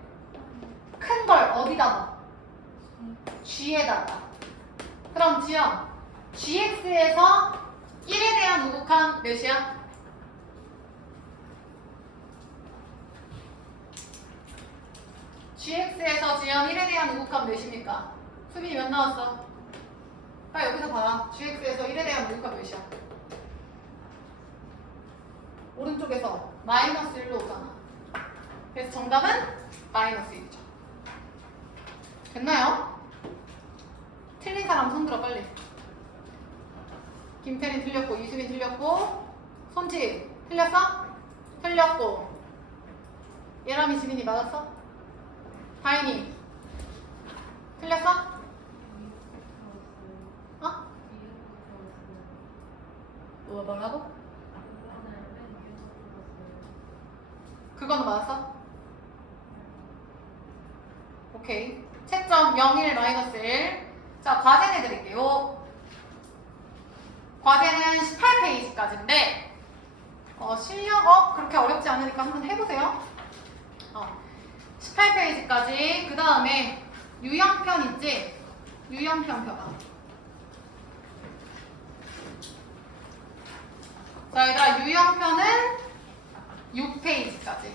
큰 걸 어디다 넣어? g에다가. 그럼 지영 gx에서 1에 대한 우극한 몇이야? gx에서 지영 1에 대한 우극한 몇입니까? 수빈이 몇 나왔어? 빨리 여기서 봐. gx에서 1에 대한 우극한 몇이야? 오른쪽에서 마이너스 1로 오잖아. 그래서 정답은 마이너스 1이죠. 됐나요? 틀린 사람 손들어 빨리. 김태린 틀렸고, 이수빈 틀렸고, 손지 틀렸어? 틀렸고, 예람이 지민이 맞았어? 다인이 틀렸어? 어? 뭐라고? 그거는 맞았어? 오케이. 채점 0, 1, 마이너스 1. 자, 과제 내드릴게요. 과제는 18페이지까지인데 실력업 그렇게 어렵지 않으니까 한번 해보세요. 18페이지까지. 그 다음에 유형편 있지? 유형편 펴봐. 자, 얘들아 유형편은 6페이지까지.